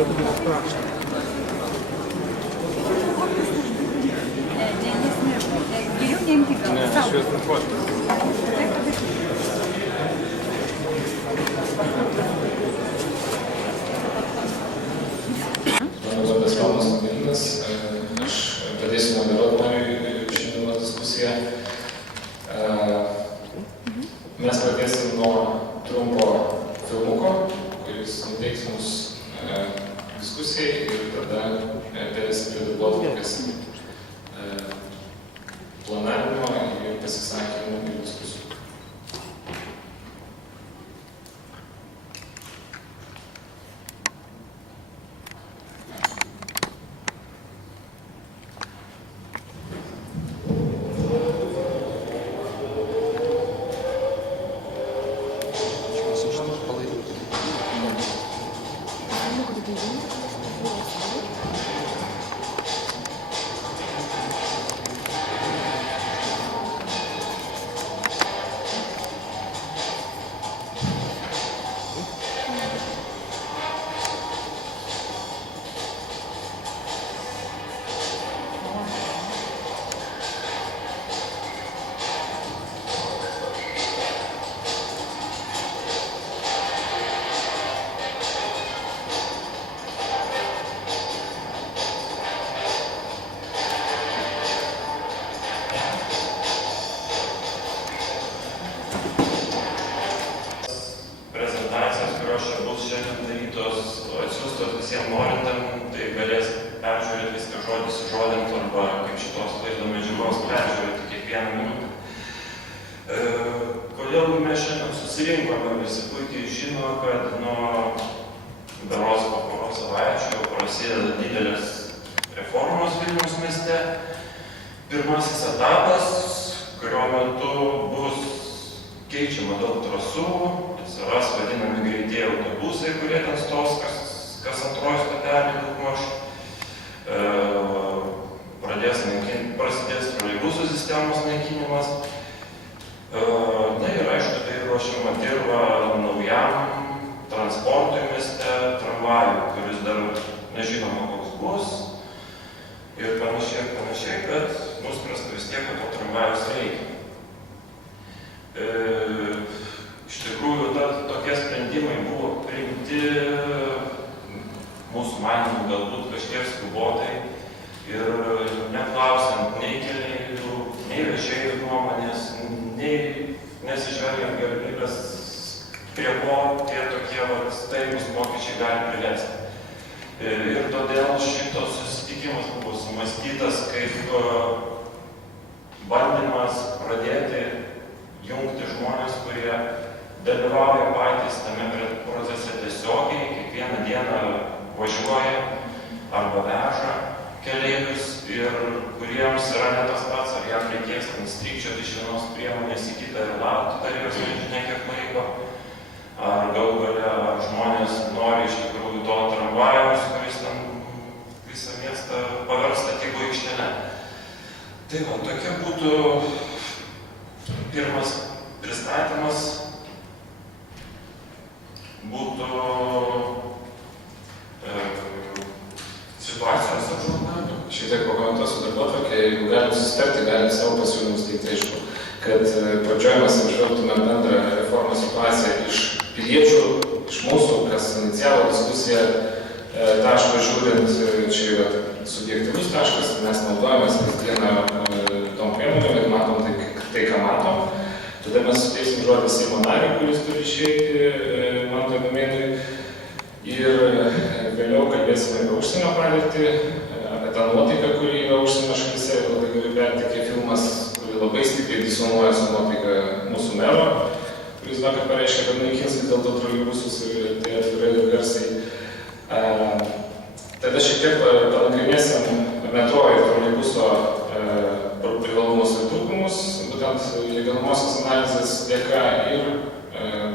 Mano vardas Romas Magdalinas, aš pradėsiu moderuoti Mariui šiandienos diskusiją. Mes pradėsim nuo trumpo filmuko, kuris nuteiks mus diskusijai ir tada perėsim prie darbotvarkės planavimo ir pasisakymų ir diskusijų. Pirmasis etapas, kurio metu bus keičiama daug trasų, atsiras vadinami greitieji autobusai, kurie ten stos, kas antroji stotelė daugmaž. Prasidės troleibusų sistemos naikinimas. Na ir aišku, tai ruošiama dirba naujam transportui mieste, tramvajui, kuris dar nežinoma koks bus. Ir panašiai, bet nuspręsta vis tiek, kad to tramvajus reikia. Iš tikrųjų, tokie sprendimai buvo priimti mūsų manymu galbūt kažkiek skubotai ir neklausiant nei keleivių, nei vežėjų nuomonės, nei nesižvelgiant galimybės, prie ko tie tokie staigūs pokyčiai gali privesti. Ir todėl šitos susitikimas buvo sumąstytas kaip bandymas pradėti jungti žmonės, kurie dalyvauja patys tame procese tiesiogiai, kiekvieną dieną važiuoja arba veža keleivius ir kuriems yra ne tas pats, ar jam reikės strykčioti iš vienos priemonės į kitą ir laukti dar jos nežinia kiek laiko. Ar galų gale žmonės nori iš tikrųjų to tramvajaus, kuris ten visą miestą pavers statybų aikštele. Tai va, tokia būtų pirmas pristatymas, būtų situacijos apžvalga. Šitiek pakomentuosiu darbotvarkę, jeigu galim susitarti, galim savo pasiūlymus teikti, aišku, kad pradžioje mes apžvelgtume bendrą reformos situaciją iš piliečių, iš mūsų, kas inicijavo diskusiją, taško žiūrint, čia yra subjektyvus taškas, mes naudojamės kasdieną tom priemonėm ir matom tai, ką matom. Tada mes suteiksim žodį Seimo nariui, kuris turi išeiti, Mantui Domėnui, ir vėliau kalbėsime apie užsienio padėtį, apie tą nuotaiką, kuri yra užsienio šalyse, ir labai gerai perteikė filmas, kuri labai stipriai disonuoja su nuotaika mūsų mero, kuris vakar pareiškė, kad naikins vis dėlto troleibusus ir tai atvirai ir garsiai. Tada šiek tiek panagrinėsim metro ir troleibuso privalumus ir trūkumus, būtent lyginamosios analizės dėka ir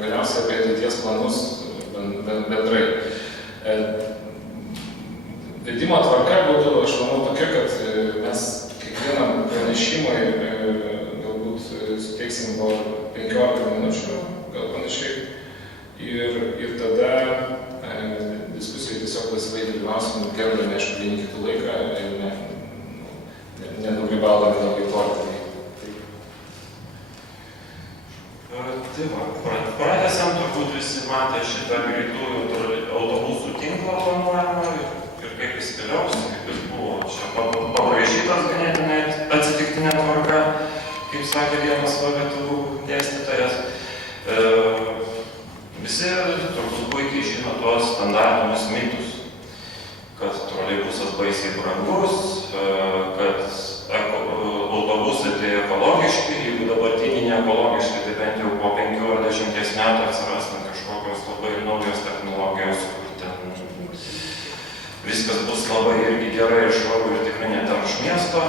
galiausiai apie ateities planus bendrai. Vedimo tvarka būtų, aš manau, tokia, kad mes kiekvienam pranešimui galbūt suteiksim po 15 minučių, gal panašiai, ir tada diskusijų tiesiog laisvai dalyvausim, gerbdami, aišku, vieni kitų laiką ir nenugrybaudami labai toli. Tai va, pratęsiam turbūt visi matė šitą greitųjų autobusų tinklą planuojamą ir kaip jis keliaus, kaip jis buvo čia pabraižytas ganėtinai atsitiktinė tvarka, kaip sakė vienas VGTU dėstytojas. Visi turbūt puikiai žino tuos standartinius mitus, kad troleibusas baisiai brangus, kad autobusai tai ekologiški, jeigu dabartiniai neekologiški, tai bent jau po 5 ar 10 metų atsiras kažkokios labai naujos technologijos, kur ten viskas bus labai irgi gerai ir švaru ir tikrai neterš miesto.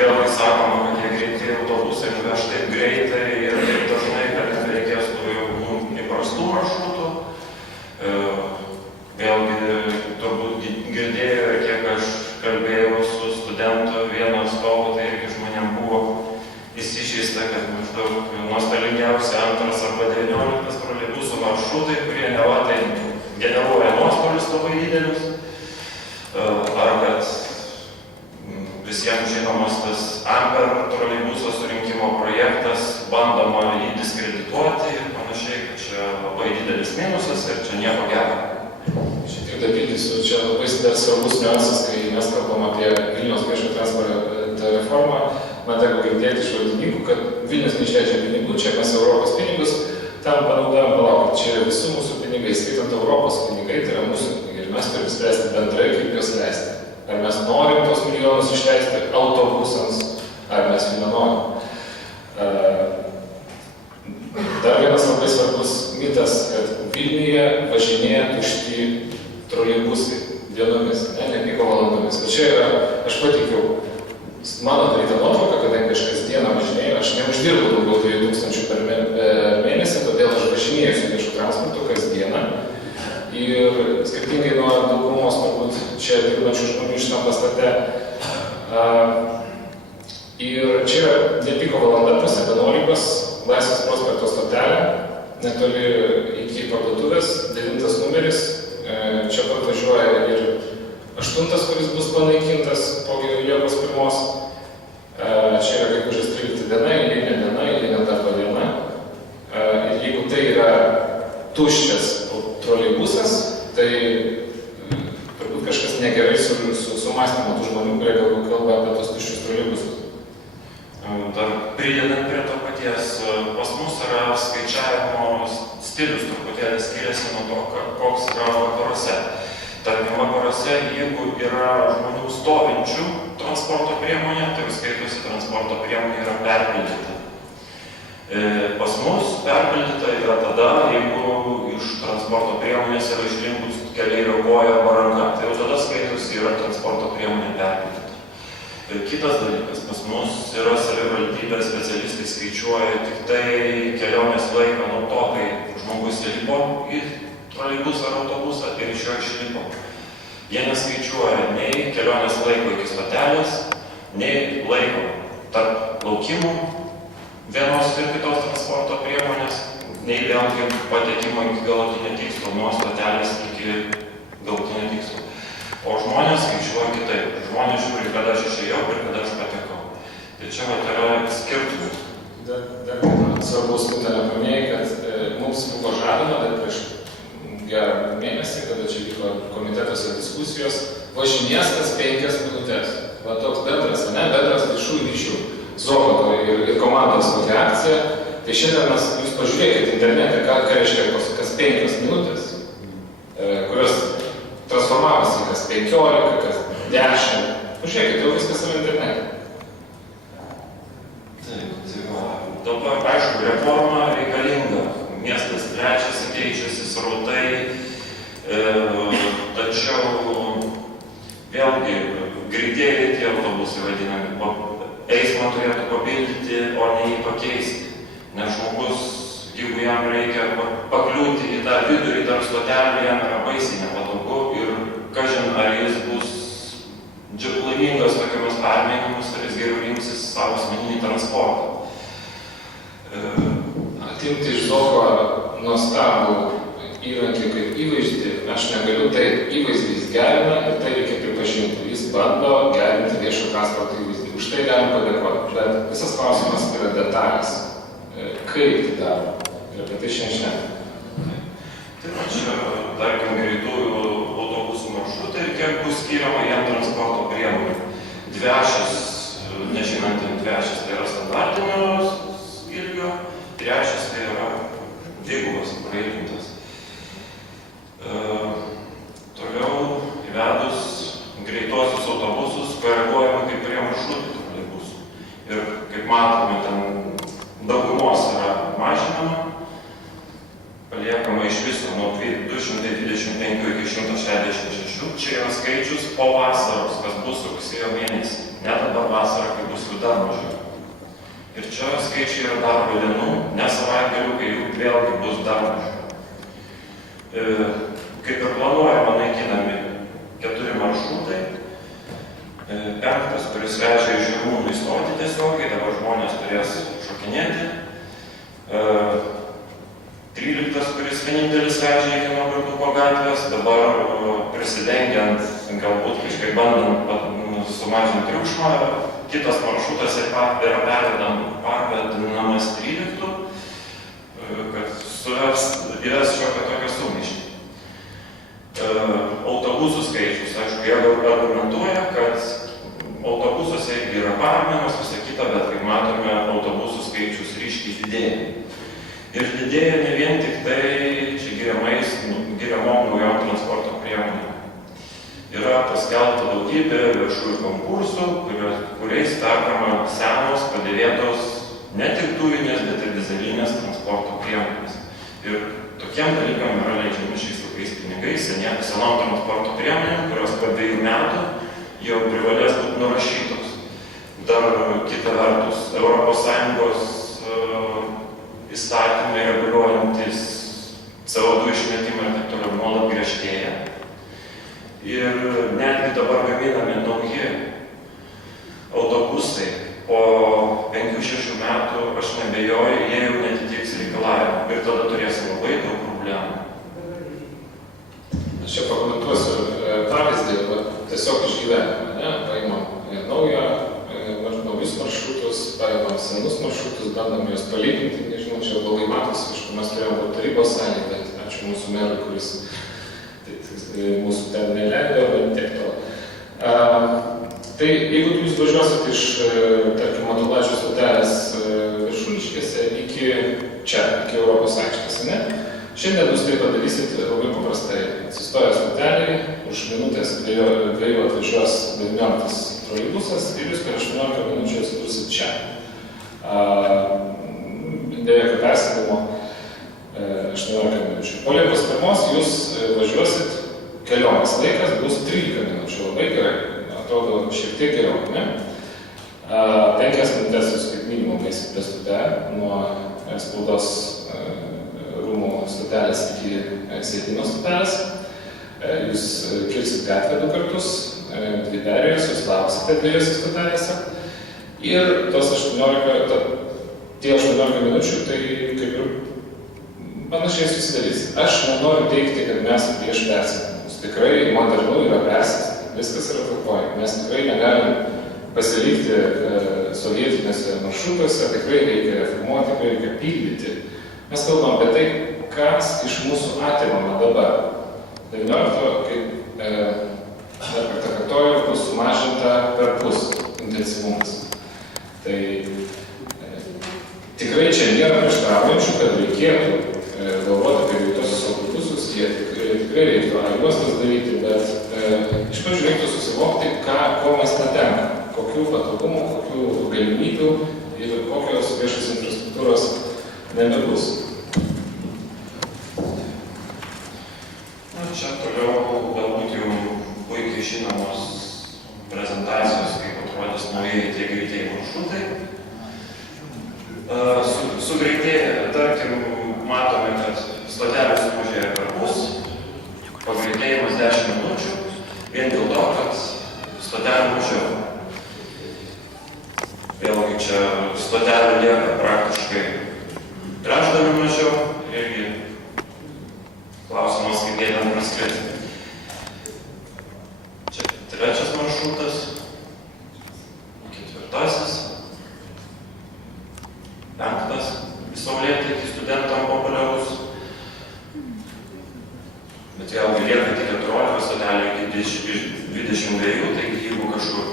Vėlgi sakoma, kad tie greitieji autobusai nuveš taip greitai ir taip dažnai, kad nebereikės tų jau įprastų maršrutų. Vėlgi turbūt girdėjau ir kiek aš kalbėjau su studentu vieno atstovu, tai irgi žmonėm buvo įsižeista, kad maždaug nuostolingiausi 2 arba 19 troleibusų maršrutai, kurie neva tai generuoja nuostolius labai didelius, ar kad visiems žinomas tas Amper troleibuso surinkimo projektas, bandoma jį diskredituoti ir panašiai, kad čia labai didelis minusas ir čia nieko gero. Šiek tiek dapildysiu, čia labai dar svarbus niuansas, kai mes kalbam apie Vilniaus viešojo transporto reformą. Man teko girdėti iš valdininkų, kad Vilnius neišleidžia pinigų, čia mes Europos pinigus tam panaudojam, palaukit, čia yra visų mūsų pinigai, skaitant Europos pinigai, tai yra mūsų pinigai ir mes turime spręsti bendrai, kaip juos leisti. Ar mes norim tos milijonus išleisti autobusams, ar mes jų nenorim. Dar vienas labai svarbus mitas, kad Vilniuje važinėja tušti troleibusai dienomis, ne piko valandomis. O čia yra, aš pateikiau mano darytą nuotrauką, kadangi aš kasdieną važinėjau, aš neuždirbu daugiau 2000 per mėnesį, todėl aš važinėjau su viešu transportu kasdieną. Ir skirtingai nuo daugumos, turbūt, čia dirbančių žmonių šitam pastate. Ir čia yra ne piko valanda, pusė 11, Laisvės prospekto stotelė, netoli iki parduotuvės, 9 numeris. Čia pat važiuoja ir 8, kuris bus panaikintas po Liepos 1. Čia yra gegužės 13 diena, eilinė darbo diena. Ir jeigu tai yra tuščias troleibusas, tai turbūt kažkas negerai su mąstymu tų žmonių, kurie galbūt kalba apie tos tuščius troleibusus. Dar pridedant prie to paties, pas mus yra skaičiavimo stilius truputėlį skiriasi nuo to, koks yra vakaruose. Tarkim, vakaruose, jeigu yra žmonių stovinčių transporto priemonė, tai skaitosi transporto priemonė yra perpildyta. Pas mus perpildyta yra tada, jeigu iš transporto priemonės yra išlinkus keleivio koja arba ranka, tai jau tada skaitosi yra transporto priemonė perpildyta. Kitas dalykas, pas mus yra savivaldybės specialistai skaičiuoja tik tai kelionės laiką nuo to, kai žmogus įlipo į troleibusą ar autobusą ir iš jo išlipo. Jie neskaičiuoja nei kelionės laiko iki stotelės, nei laiko tarp laukimų vienos ir kitos transporto priemonės, nei vėlgi patekimo iki galutinio tikslo, nuo stotelės iki galutinio tikslo. O žmonės skaičiuoja kitaip. Žmonės žiūri, kada aš išėjau ir kada aš patekau. Tai čia yra skirtumas. Dar svarbus mitą nepaminėjai, kad mums buvo žadama, dar prieš gerą mėnesį, kada čia vyko komitetuose diskusijos, važinės kas 5 minutės. Va toks bendras viešųjų ryšių Zokoto ir komandos tokia akcija. Tai šiandien jūs pažiūrėkite internete, ką reiškia kas 5 minutės, kurios transformavosi kas 15, kas 10. Pažiūrėkite, jau viskas yra internete. Taip, dabar, aišku, reforma reikalinga. Miestas plečiasi, keičiasi srautai, tačiau vėlgi greitieji tie autobusai vadinami, eismą turėtų papildyti, o ne jį pakeisti. Nes žmogus, jeigu jam reikia pakliūti į tą vidurį tarp stotelių, jam yra baisiai nepatogu ir kažin, ar jis bus laimingas tokiamis permainomis, ar jis geriau rinksis savo asmeninį transportą. Atimti iš Zoko nuostabų įrankį, kaip įvaizdį, aš negaliu, tai įvaizdis gerina ir tai reikia pripažinti. Jis bando gerinti viešo transporto įvaizdį. Už tai galim padėkoti. Bet visas klausimas yra detalės. Kaip tai daro? Ir apie tai šiandien šnekame. Tai čia, tarkim, greitųjų autobusų maršrutai ir kiek bus skiriama jam transporto priemonių. Dviašis, nežinant, dviašis tai yra standartinio ilgio, trečias tai yra dvigubas, prailgintas. Toliau įvedus greituosius autobusus koreguojama kai kurie maršrutai troleibusų. Ir kaip matome, ten daugumos yra mažinama, paliekama iš viso nuo 225 iki 166. Čia yra skaičius po vasaros, kas bus rugsėjo mėnesį. Ne dabar vasarą, kai bus jų dar mažiau. Ir čia skaičiai yra darbo dienų, ne savaitgalių, kai jų vėlgi bus dar mažiau. Kaip ir planuojama, naikinami 4 maršrutai. 5, kuris vežia iš Žirmūnų į stotį tiesiogiai, dabar žmonės turės šokinėti. 13, kuris vienintelis vežia iki Naugarduko gatvės, dabar prisidengiant, galbūt kažkaip bandant sumažinti triukšmą, kitas maršrutas yra pervedinamas 13, kad įves šiokią tokią sumaištį. Autobusų skaičius, aišku, jie argumentuoja, kad autobusuose yra permainos, visa kita, bet kaip matome, autobusų skaičius ryškiai didėja. Ir didėja ne vien tik tai čia giriamom naujom transporto priemonėm. Yra paskelbta daugybė viešųjų konkursų, kuriais perkama senos, padėvėtos ne tik dujinės, bet ir dizelinės transporto priemonės. Ir tokiem dalykam yra leidžiami šiais laikais pinigai, senom transporto priemonėm, kurios po 2 metų jau privalės būti nurašytos. Dar kita vertus, ES įstatymai reguliuojantis CO2 išmetimą ir taip toliau nuolat griežtėja. Ir netgi dabar gaminami nauji autobusai po 5-6 metų, aš nebejoju, jie jau netitiks reikalavimų ir tada turėsim labai daug problemų. Aš čia pakomentuosiu pavyzdį, tiesiog iš gyvenimo, ne? Paimam naujus maršrutus, paimam senus maršrutus, bandom juos palyginti, nežinau, čia labai matosi, aišku, mes turėjom tarybos salį, bet ačiū mūsų merui, kuris mūsų ten neleido, bet tiek to. Tai jeigu jūs važiuosit iš, tarkim, Matulaičio stotelės Viršuliškėse iki čia, iki Europos aikštės, ne? Šiandien jūs tai padarysit labai paprastai. Atsistoja stotelėje, už minutės 2 atvažiuos 19 troleibusas ir jūs per 18 minučių atsidursit čia. Be jokio persidavimo 18 minučių. Po Liepos 1 jūs važiuosit, kelionės laikas bus 13 minučių. Labai gerai, atrodo šiek tiek geriau, ne? 5 minutės jūs kaip minimum eisit be stotelę, nuo spaudos rūmų stotelės iki sėdimo stotelės. Jūs kirsit gatvę 2 kartus, 2 perėjos, jūs lauksite 2 stotelėse. Ir tos 18 minučių, tai kaip ir panašiai susidarys. Aš nenoriu teigti, kad mes prieš persėdimus. Tikrai modernu yra persėsti, viskas yra tvarkoje. Mes tikrai negalim pasilikti sovietinėse maršrutuose, tikrai reikia reformuoti, tikrai reikia pildyti. Mes kalbam apie tai, kas iš mūsų atimama dabar. 19, kaip dar kartą kartoju, bus sumažinta per pus intensyvumas. Tai tikrai čia nėra prieštaraujančių, kad reikėtų galvoti apie greituosius autobusus, jie tikrai reiktų juostas daryti, bet iš pradžių reiktų susivokti, ko mes netenkame, kokių patogumų, kokių galimybių ir kokios viešos infrastruktūros nebebus. Čia toliau galbūt jau puikiai žinomos prezentacijos, kaip atrodys naujai tie greitieji maršrutai. Sugreitėję, tarkim, matome, kad stotelės sumažėja per pus, pagreitėjimas 10 minučių, vien dėl to, kad stotelė mažiau. Vėlgi čia stotelė lieka praktiškai trečdaliu mažiau, irgi studentam populiarus. Bet vėlgi lieka tik 14 stotelių iki 22, taigi jeigu kažkur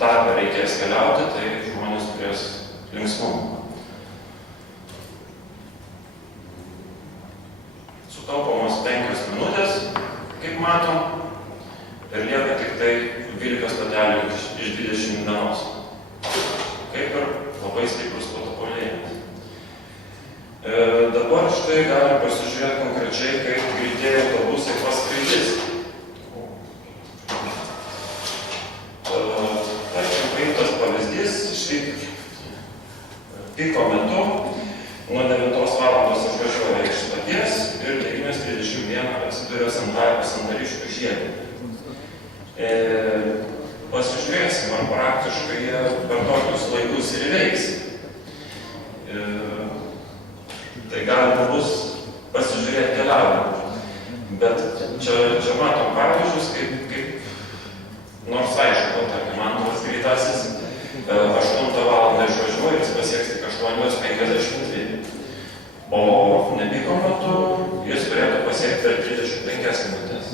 tarpe reikės keliauti, tai žmonės turės linksmumą. Sutaupomos 5 minutės, kaip matom, ir lieka tik tai 12 stotelių iš 20 dienos. Kaip ir labai stiprus patobulėjimas. Dabar štai galim pasižiūrėti konkrečiai, kaip greitieji autobusai paskraidys. Tarkim, paimtas pavyzdys, štai piko metu nuo 9 valandos išvažiuoja iš stoties ir 9:31 atsiduria Santariškių žiede. Pasižiūrėsim, ar praktiškai jie per tokius laikus ir veiks. Tai galima bus pasižiūrėti keliaujant. Bet čia matom pavyzdžius, kaip nors aišku, tarkim, Mantovas greitasis 8 valandą išvažiuoja ir jis pasieks tik 8:52. O nepiko metu jis turėtų pasiekti per 35 minutės.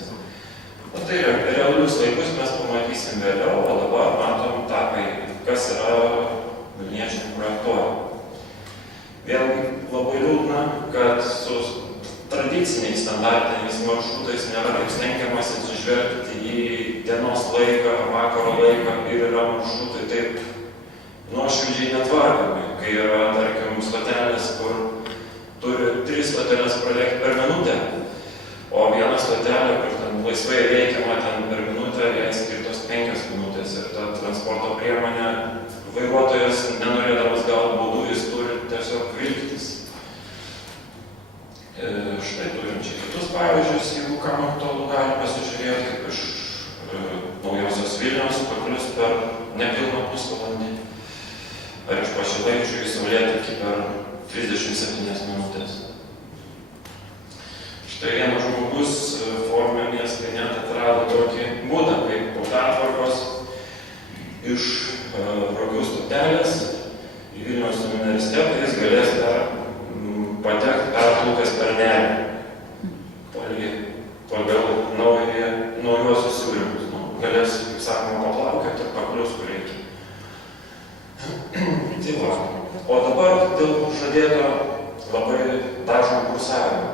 Tai realius laikus mes pamatysim vėliau, o dabar matom tą, kas yra vilniečiai projektuoja. Vėlgi labai liūdna, kad su tradiciniais standartiniais maršrutais nėra stengiamas atsižvelgti į dienos laiką, vakaro laiką ir yra maršrutai taip nuoširdžiai netvarkomi, kai yra, tarkim, stotelės, kur turi 3 stotelės pralėkti per minutę, o vieną stotelę, kur ten laisvai veikiama ten per minutę, jai skirtos 5 minutės ir ta transporto priemonė, vairuotojas, nenorėdamas gauti baudų, jis turi tiesiog vilktis. Štai turim čia kitus pavyzdžius, jeigu kam aktualu gali pasižiūrėti, kaip iš Naujosios Vilniaus paklius per nepilną pusvalandį, ar iš Pašilaičių į Saulėtekį per 37 minutės. Štai vienas žmogus forume miestai net atrado tokį būdą, kaip po pertvarkos iš Rogių stotelės į Vilniaus universitetą jis galės dar patekti perplaukęs per Nerį, pagal naujuosius siūlymus. Galės, kaip sakoma, paplaukėti ir paklius, kur reikia. Tai va. O dabar dėl žadėto labai dažno kursavimo.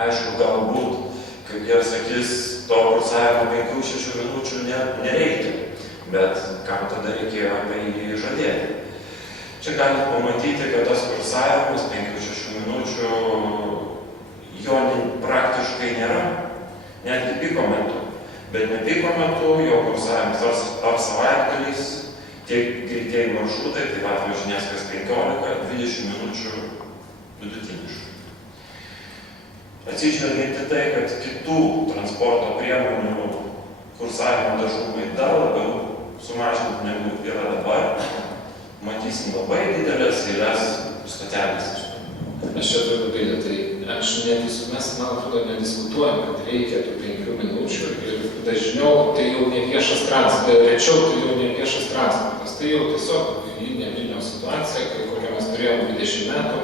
Aišku, galbūt, kaip jie sakys, to kursavimo 5-6 minučių nereikia, bet kam tada reikėjo apie jį žadėti. Čia galite pamatyti, kad tas kursavimas 5-6 minučių jo praktiškai nėra, netgi piko metu. Bet ne piko metu jo kursavimas ar savaitgaliais, tiek greitieji maršrutai, taip pat važinės kas 15-20 minučių vidutiniškai. Atsižvelgiant į tai, kad kitų transporto priemonių kursavimo dažnumai dar labiau sumažinti negu yra dabar, matysim labai didelės eilės stotelės. Aš čia turiu papildyti, tai mes, man atrodo, nediskutuojam, kad reikia tų 5 minučių ir dažniau tai jau ne viešas transportas, rečiau tai jau ne viešas transportas, tai jau tiesiog ne Vilniaus situacija, kai kokią mes turėjome 20 metų,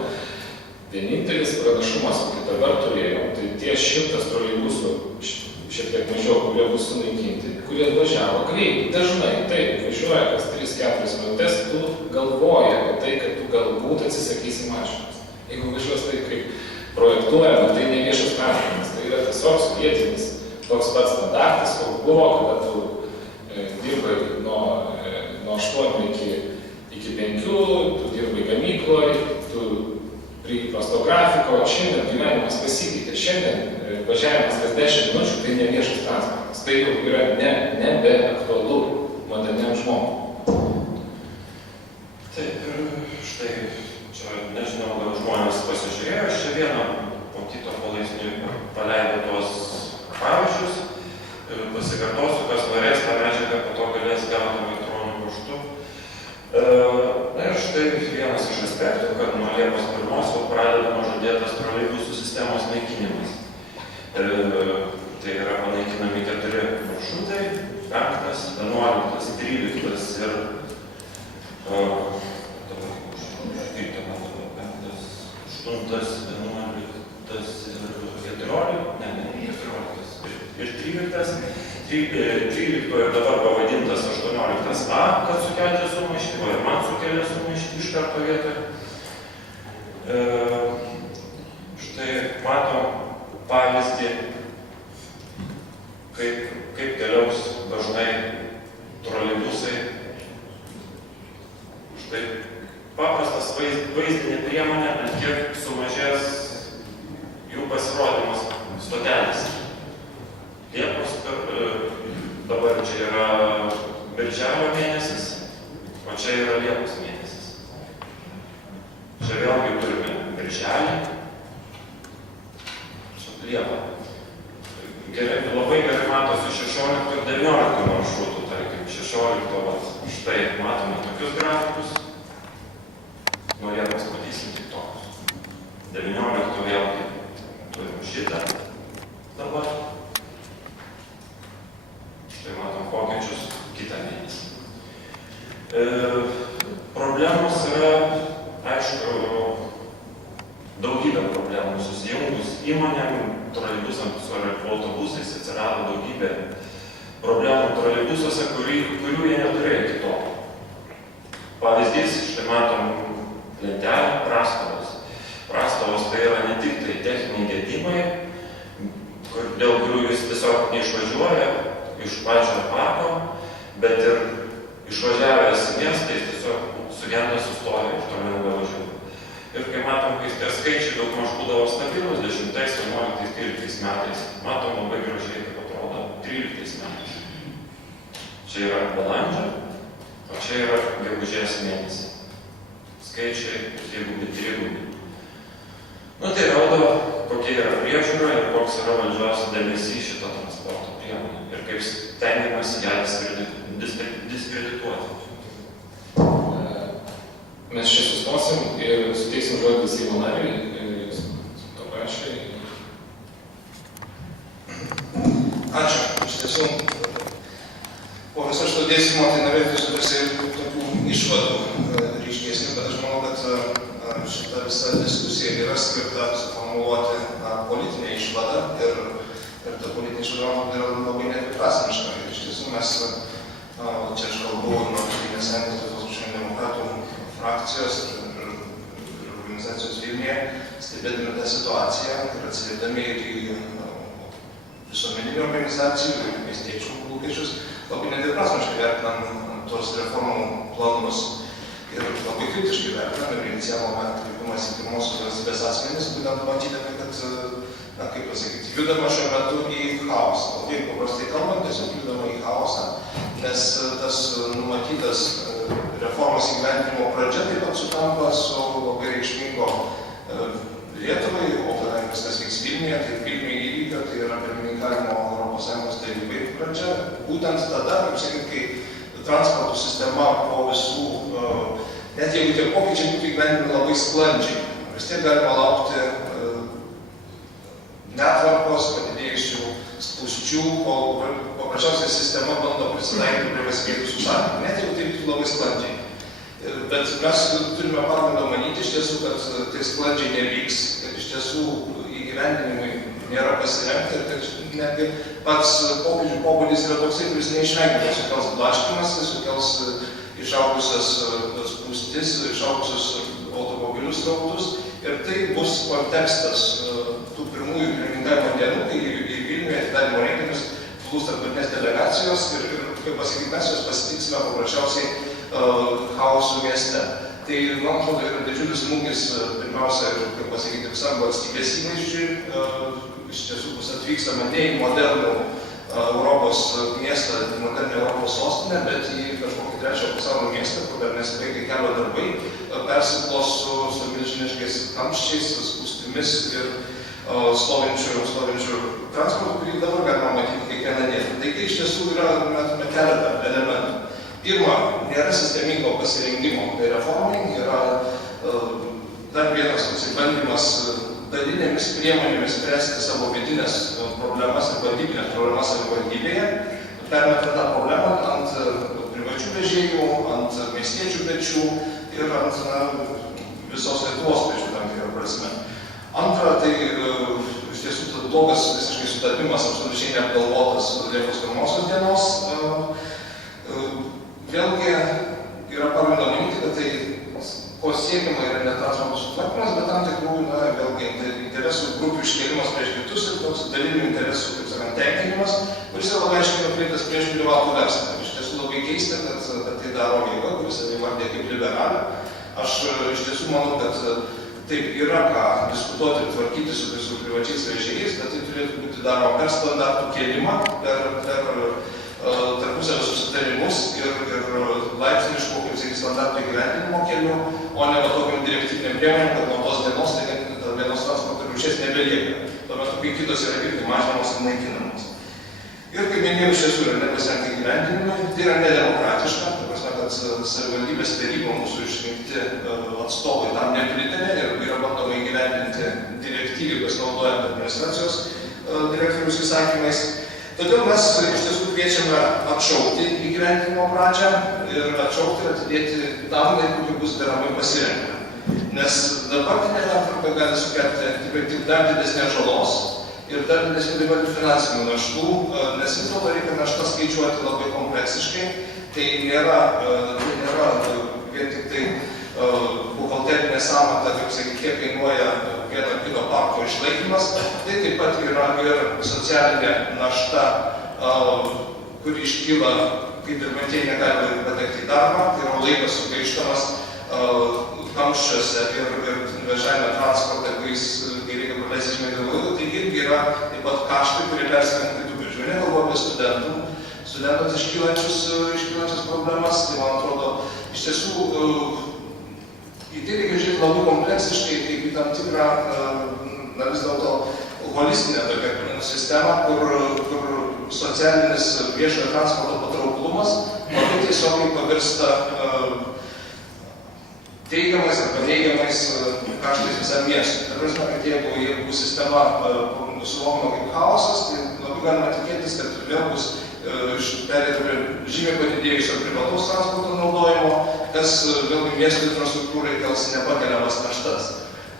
vienintelis pranašumas, kurį dabar turėjom, tai tie 100 troleibusų, šiek tiek mažiau, kurie bus sunaikinti, kurie važiavo greitai, dažnai, taip, važiuoja kas 3-4 minutės, tu galvoji apie tai, kad tu galbūt atsisakysi mašinos. Jeigu važiuos taip, kaip projektuojama, tai ne viešas transportas, tai yra tiesiog sovietinis toks pats standartas, koks buvo, kada tu dirbai nuo 8 iki 5, tu dirbai gamykloje, tu įprasto grafiko, šiandien gyvenimas pasikeitė, šiandien važiavimas kas 10 minučių, tai ne viešas transportas, tai jau yra nebe aktualu moderniam žmogui. Taip, ir štai, čia nežinau, gal žmonės pasižiūrėjo, aš čia vieną po kito palaipsniui paleido tuos pavyzdžius, pasikartosiu, kas norės tą medžiagą, po to galės gauti elektroniniu paštu. Na ir štai vienas iš aspektų, kad nuo Liepos 1 pradedama žadėtas troleibusų sistemos naikinimas. Tai yra panaikinami 4 maršrutai, 5, 11, 13 ir 13 ir dabar pavadintas 18a, kad sukelti sumaištį, o ir man sukelia sumaištį iš karto vietoje. Štai matom pavyzdį, kaip keliaus dažnai troleibusai. Štai paprastas vaizdinė priemonė, ant kiek sumažės jų pasirodymas stotelės. Liepos, dabar čia yra birželio mėnesis, o čia yra Liepos mėnesis. Čia vėlgi turime birželį, čia Liepą. Labai gerai matosi 16 ir 19 maršrutų, tarkim, 16, štai matome tokius grafikus, nuo Liepos matysim tik tokius. 19 vėlgi turim šitą dabar. Štai matom pokyčius kitą mėnesį. Problemos yra, aišku, daugybė problemų susijungus įmonėm, troleibusams ar autobusais atsirado daugybė problemų troleibusuose, kurių jie neturėjo iki to. Pavyzdys, štai matom lentelę prastovos. Prastovos tai yra ne tik tai techniniai gedimai, dėl kurių jis tiesiog neišvažiuoja iš pačio parko, bet ir išvažiavęs į miestą, jis tiesiog sugenda, sustoja ir toliau nebevažiuoja. Ir kai matom, kai tie skaičiai daugmaž būdavo stabilus 10, 11, 13 metais, matom labai gražiai, kaip atrodo 13 metais. Čia yra balandžio, o čia yra gegužės mėnesį. Skaičiai dvigubi, trigubi. Tai rodo, kokia yra priežiūra ir koks yra valdžios dėmesys šito transporto priemonė ir kaip stengiamasi ją diskredituoti. Mes čia sustosim ir suteiksim žodį Seimo nariui, to prašai. Ačiū. Iš tiesų, po viso šito dėstymo tai norėtųsi tokių išvadų ryškesnių, bet aš manau, kad šita visa diskusija yra skirta suformuluoti politinę išvadą ir ta politinė išvada yra labai nedviprasmiška. Ir iš tiesų mes, čia aš kalbu nuo Tėvynės sąjungos Lietuvos krikščionių demokratų frakcijos ir organizacijos Vilniuje, stebėdami tą situaciją ir atsiliepdami į visuomeninių organizacijų ir miestiečių lūkesčius, labai nedviprasmiškai vertinam tos reformų planus. Ir labai kritiškai vertinam ir inicijavome kreipimas į pirmosios valstybės asmenis, būtent matydami, kad, kaip pasakyti, judama šiuo metu į chaosą. Labai paprastai kalbant, tiesiog judama į chaosą, nes tas numatytas reformos įgyvendinimo pradžia taip pat sutampa su labai reikšmingo Lietuvai, o kadangi viskas vyks Vilniuje, tai Vilniuje įvykio, tai yra pirmininkavimo ES tarybai pradžia. Būtent tada, kaip sakyti, kai transporto sistema po visų, net jeigu tie pokyčiai būtų įgyvendinami labai sklandžiai, vis tiek galima laukti netvarkos, padidėjusių spūsčių, kol paprasčiausiai sistema bando prisitaikyti prie pasikeitusių sąlygų, net jeigu tai būtų labai sklandžiai. Bet mes turime pagrindą manyti iš tiesų, kad tai sklandžiai nevyks, kad iš tiesų įgyvendinimui nėra pasirengta ir kad netgi pats pokyčių pobūdis yra toksai, kuris neišvengiamai sukels blaškymąsi, sukels išaugusias spūstis, išaugusius automobilių srautus ir tai bus kontekstas tų pirmųjų pirmininkavimo dienų, kai į Vilniuje atidarymo renginius plūs tarptautinės delegacijos ir kaip pasakyti, mes jos pasitiksime paprasčiausiai chaosų mieste. Tai, man atrodo, yra didžiulis smūgis, pirmiausia, kaip pasakyti, visam valstybės įvaizdžiui. Iš tiesų bus atvykstama ne į modernų Europos miestą, modernę Europos sostinę, bet į kažkokį trečią pasaulio miestą, kur dar nesibaigia kelio darbai, persiklos su milžiniškais kamščiais, spūstimis ir stovinčių transportų, kurį dabar galima matyti kiekvieną dieną. Taigi iš tiesų yra keletą elementų. Pirma, nėra sistemingo pasirengimo tai reformai, yra dar vienas bandymas dalinėmis priemonėmis spręsti savo vidinės problemas ir valdybinės problemas savivaldybėje, permeta tą problemą ant privačių vežėjų, ant miestiečių pečių ir ant visos Lietuvos piliečių tam tikrą prasme. Antra, tai iš tiesų tas blogas visiškai sutapimas, absoliučiai neapgalvotas Liepos 1 dienos. Vėlgi yra pagrindo manyti, kad tai ko siekiama yra ne transporto sutvarkymas, bet tam tikrų, vėlgi, interesų grupių iškėlimas prieš kitus ir toks dalinių interesų, kaip sakant, tenkinimas, kuris yra labai aiškiai nukreiptas prieš privatų verslą. Iš tiesų labai keista, kad tai daro jėga, kuris save įvardė kaip liberalė. Aš iš tiesų manau, kad taip yra ką diskutuoti ir tvarkyti su privačiais vežėjais, bet tai turėtų būti daroma per standartų kėlimą, per tarpusavio susitarimus ir laipsniškų, kaip sakyti, standartų įgyvendinimo keliu, o ne tokiam direktyviniam priemonėm, kad nuo tos dienos, tai vienos transporto rūšies nebelieka. Tuo metu, kai kitos yra irgi mažinamos ir naikinamos. Ir kaip minėjau, iš tiesų yra nepasirengta įgyvendinimui, tai yra nedemokratiška, ta prasme, kad savivaldybės taryba mūsų išrinkti atstovai tam nepritarė ir yra bandoma įgyvendinti direktyvį, pasinaudojant administracijos direktoriaus įsakymais. Todėl mes iš tiesų kviečiame atšaukti įgyvendinimo pradžią ir atšaukti ir atidėti tam laikui, kai bus deramai pasirengta. Nes dabartinė pertvarka gali sukelti tikrai tik dar didesnės žalos ir dar didesnių finansinių naštų, nes vis dėlto reikia naštą skaičiuoti labai kompleksiškai. Tai nėra vien tik tai buhalterinė sąmata, kaip sakyti, kiek kainuoja vieno ar kito parko išlaikymas, tai taip pat yra ir socialinė našta, kuri iškyla, kai dirbantieji negali patekti į darbą, tai yra laikas sugaištamas kamščiuose ir viešajame transporte, kai reikia praleisti žymiai daugiau laiko, tai irgi yra taip pat kaštai, kurie persidengia kitų biudžetų. Nekalbu apie studentams iškylančias problemas, tai man atrodo, iš tiesų į tai reikia žiūrėti labai kompleksiškai, kaip į tam tikrą, vis dėlto, holistinę tokią sistemą, kur socialinis viešojo transporto patrauklumas labai tiesiogiai pavirsta teigiamais arba neigiamais kaštais visam miestui. Ta prasme, kad jeigu sistema suvokama kaip chaosas, tai labai galima tikėtis, kad vėl bus perėti prie žymiai padidėjusio privataus transporto naudojimo, kas vėlgi miesto infrastruktūrai kels nepakeliamas naštas.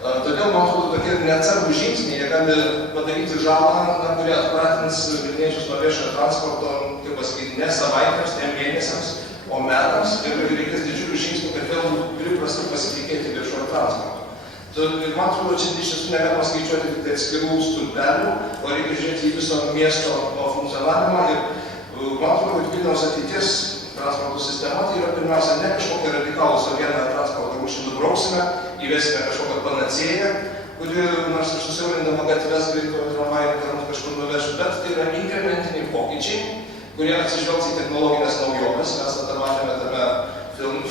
Todėl, man atrodo, tokie neatsargūs žingsniai, jie gali padaryti žalą, kurie atpratins vilniečius nuo viešojo transporto, kaip pasakyti, ne savaitėms, ne mėnesiams, o metams, ir reikės didžiulių žingsnių, kad vėl priprasta pasitikėti viešojo transporto. Ir man atrodo, čia iš tiesų negalima skaičiuoti tik atskirų stulpelių, o reikia žiūrėti į viso miesto funkcionavimą. Ir man atrodo, kad Vilniaus ateities transporto sistema tai yra pirmiausia ne kažkokia radikalūs, o vieną transporto rūšį nubrauksime, įvesime kažkokią panacėją, kuri nors ir susiaurindama gatves greitojo tramvajų mus kažkur nuveš, bet tai yra inkrementiniai pokyčiai, kurie atsižvelgs į technologinės naujoves. Mes tada matėme tame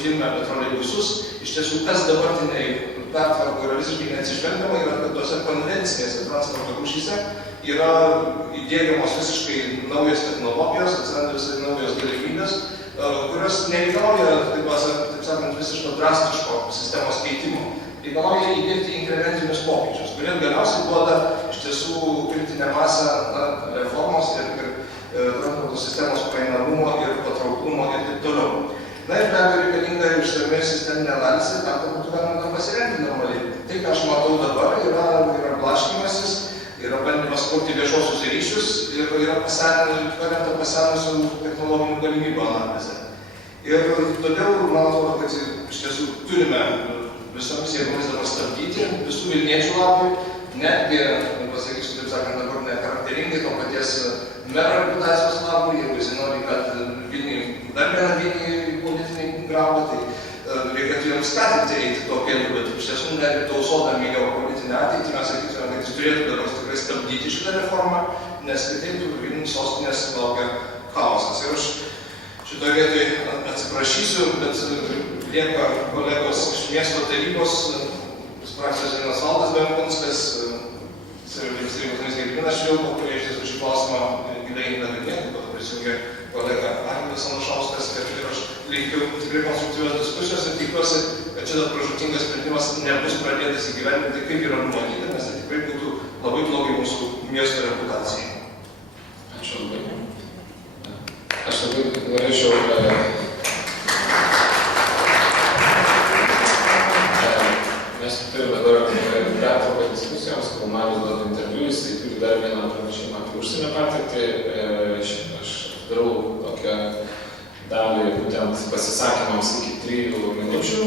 filme apie troleibusus. Iš tiesų, kas dabartiniai pertvarkų yra visiškai neatsižvelgiama, yra, kad tose konvencinėse transporto rūšyse yra įdiegiamos visiškai naujos technologijos, atsiranda visai naujos galimybės, kurios nereikalauja, taip sakant, visiško drastiško sistemos keitimo. Reikalauja įdėti inkrementinius pokyčius, kurie galiausiai duoda iš tiesų kritinę masę reformos ir transporto sistemos praeinamumo ir patrauklumo ir taip toliau. Na ir be abejo reikalinga išsami sisteminė analizė, tam, kad būtų galima pasirengti normaliai. Tai, ką aš matau dabar, yra blaškymasis, yra bandymas kurti viešuosius ryšius ir yra paremta pasenusių technologinių galimybių analizė. Ir todėl, man atrodo, kad iš tiesų turime visomis jėgomis dabar stabdyti visų vilniečių labui, netgi, pasakysiu, taip sakant, dabar necharakteringai to paties mero reputacijos labui, jeigu jis nori, kad Vilniui dar vieną Vilniui politinį graudą, tai reikėtų jiems skatinti eiti to keliu, bet iš tiesų netgi tausodami jo politinę ateitį, mes sakytume, kad jis turėtų dabar tikrai stabdyti šitą reformą, nes kitaip Vilnius sostinės laukia chaosas. Ir aš šitoje vietoje atsiprašysiu, bet lieka kolegos iš miesto tarybos, frakcijos vienas Valdas Benkunskas, savivaldybės tarybos Gediminas Švilpa, kurie iš tiesų šį klausimą giliai nagrinėtų, pat prisijungė kolega Arvydas Anušauskas, ir aš linkiu tikrai konstruktyvios diskusijos ir tikiuosi, kad šitas pražūtingas sprendimas nebus pradėtas įgyvendinti, kaip yra numatyta, nes tai tikrai būtų labai blogai mūsų miesto reputacijai. Ačiū labai. Aš labai norėčiau Mes turime dabar pertrauką diskusijoms, kol Marius duoda interviu, jisai turi dar vieną pranešimą apie užsienio patirtį. Aš darau tokią dalį būtent pasisakymams iki 3 minučių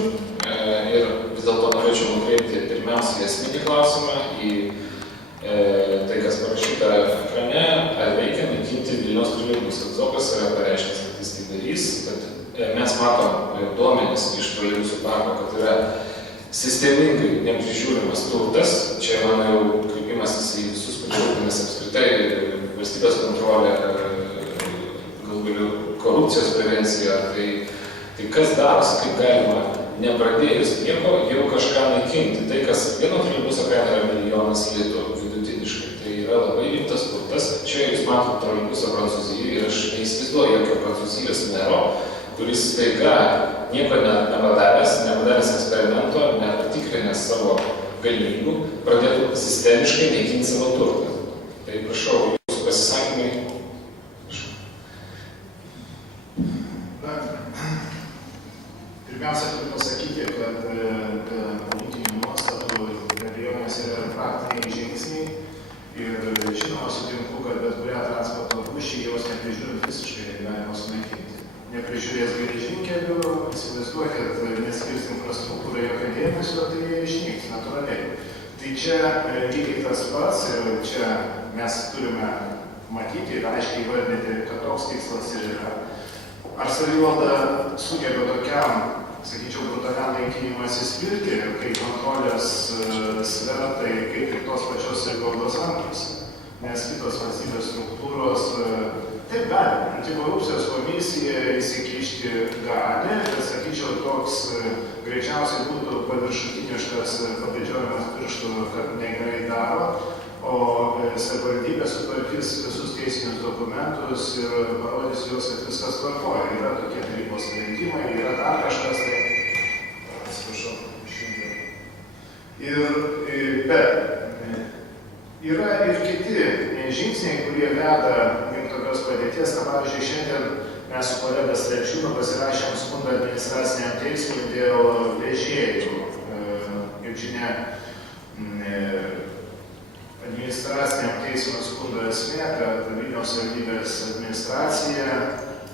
ir vis dėlto norėčiau nukreipti pirmiausiai esminį klausimą į tai, kas parašyta ekrane, ar reikia naikinti Vilniaus troleibusą. Zuokas yra pareiškęs, kad jis tai darys, kad mes matom duomenis iš troleibusų parko, kad yra sistemingai neprižiūrimas turtas. Čia mano jau kreipimasis į visus, kurie rūpinasi apskritai valstybės kontrolė, galų galiu korupcijos prevencija. Tai kas darosi, kaip galima nepradėjus nieko jau kažką naikinti. Tai, kas vieno troleibuso kaina yra 1 milijonas litų vidutiniškai, tai yra labai rimtas turtas. Čia jūs matot troleibusą Prancūzijoje ir aš neįsivaizduoju jokio Prancūzijos mero, kuris staiga nieko nepadaręs eksperimento, nepatikrinęs savo galimybių, pradėtų sistemiškai naikinti savo turtą. Tai prašau, jūsų pasisakymai. Pirmiausia, turiu pasakyti, kad politinių nuostatų be abejonės yra praktiniai žingsniai ir žinoma sutinku, kad bet kurią transporto rūšį jos neprižiūrint visiškai galima sunaikinti. Neprižiūrės geležinkelių, įsivaizduokit, neskirs infrastruktūrai jokio dėmesio, tai jie išnyks natūraliai. Tai čia lygiai tas pats ir čia mes turime matyti ir aiškiai įvardinti, kad toks tikslas ir yra. Ar savivalda sugeba tokiam, sakyčiau, brutaliam naikinimui atsispirti, kai kontrolės svertai kaip ir tos pačios savivaldos rankose, nes kitos valstybės struktūros taip gali. Antikorupcijos komisija įsikišti gali, bet sakyčiau, toks greičiausiai būtų paviršutiniškas pabėdžiojimas pirštų, kad negerai daro, o savivaldybė sutvarkys visus teisinius dokumentus ir parodys juos, kad viskas tvarkoja. Yra tokie tarybos sprendimai, yra dar kažkas, tai atsiprašau, bet yra ir kiti žingsniai, kurie veda link tokios padėties. Pavyzdžiui, šiandien mes su kolega Slepšiūnu pasirašėm skundą administraciniam teismui dėl vežėjų. Kaip žinia, administraciniam teismo skundo esmė, kad Vilniaus savivaldybės administracija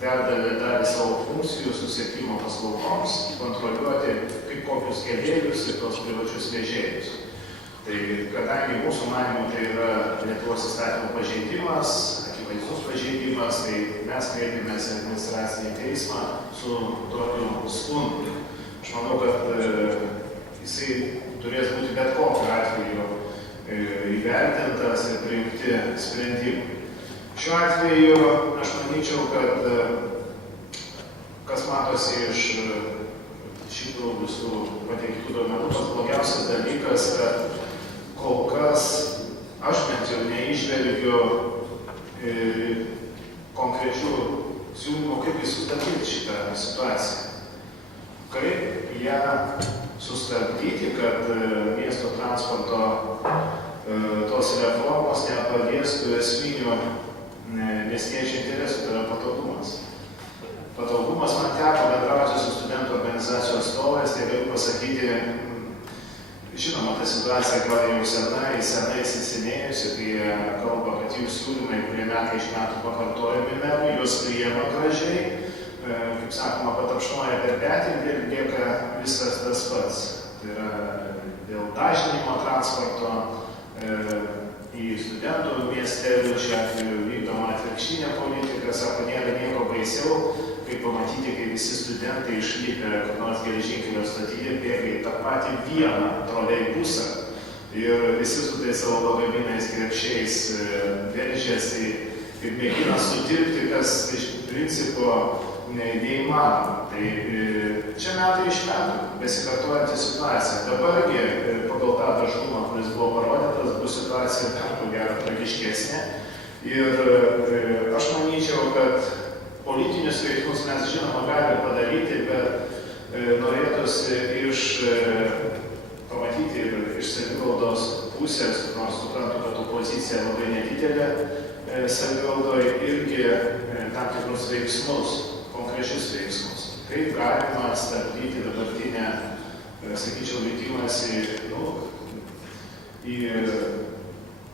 perdavė dalį savo funkcijų susisiekimo paslaugoms kontroliuoti kaip kokius keleivius ir tos privačius vežėjus. Tai kadangi mūsų manymu tai yra Lietuvos įstatymų pažeidimas, akivaizdus pažeidimas, tai mes kreipėmės į administracinį teismą su tokiu skundu. Aš manau, kad jisai turės būti bet kokiu atveju įvertintas ir priimti sprendimai. Šiuo atveju aš manyčiau, kad kas matosi iš šitų visų pateiktų duomenų, pats blogiausias dalykas, kad kol kas aš bent jau neižvelgiu konkrečių siūlymų, kaip jį sustabdyti šitą situaciją. Kaip ją sustabdyti, kad miesto transporto tos reformos nepaliestų esminių miestiečių interesų, tai yra patogumas. Patogumas man teko bendrauti su studentų organizacijų atstovais, tai galiu pasakyti, žinoma, ta situacija gal jau senai įsisenėjusi, kai kalba, kad jų siūlymai, kurie metai iš metų pakartojami merų, juos priima gražiai, kaip sakoma, patapšnoja per petį ir lieka viskas tas pats. Tai yra dėl dažnimo transporto į studentų miestelių, šiuo atveju vykdoma atvirkštinė politika, sako, nėra nieko baisiau, kaip pamatyti, kai visi studentai išlipę kur nors geležinkelio stotyje bėga į tą patį vieną troleibusą ir visi su tais savo lagaminais krepšiais veržiasi ir mėgina sutilpti, kas iš principo neįmanoma. Tai čia metai iš metų besikartojanti situacija. Dabargi pagal tą dažnumą, kuris buvo parodytas, bus situacija dar ko gero tragiškesnė. Ir aš manyčiau, kad politinius veiksmus mes žinoma galime padaryti, bet norėtųsi pamatyti ir iš savivaldos pusės, nors suprantu, kad opozicija labai nedidelė savivaldoje, irgi tam tikrus veiksmus, konkrečius veiksmus. Kaip galima stabdyti dabartinę sakyčiau, vykimas į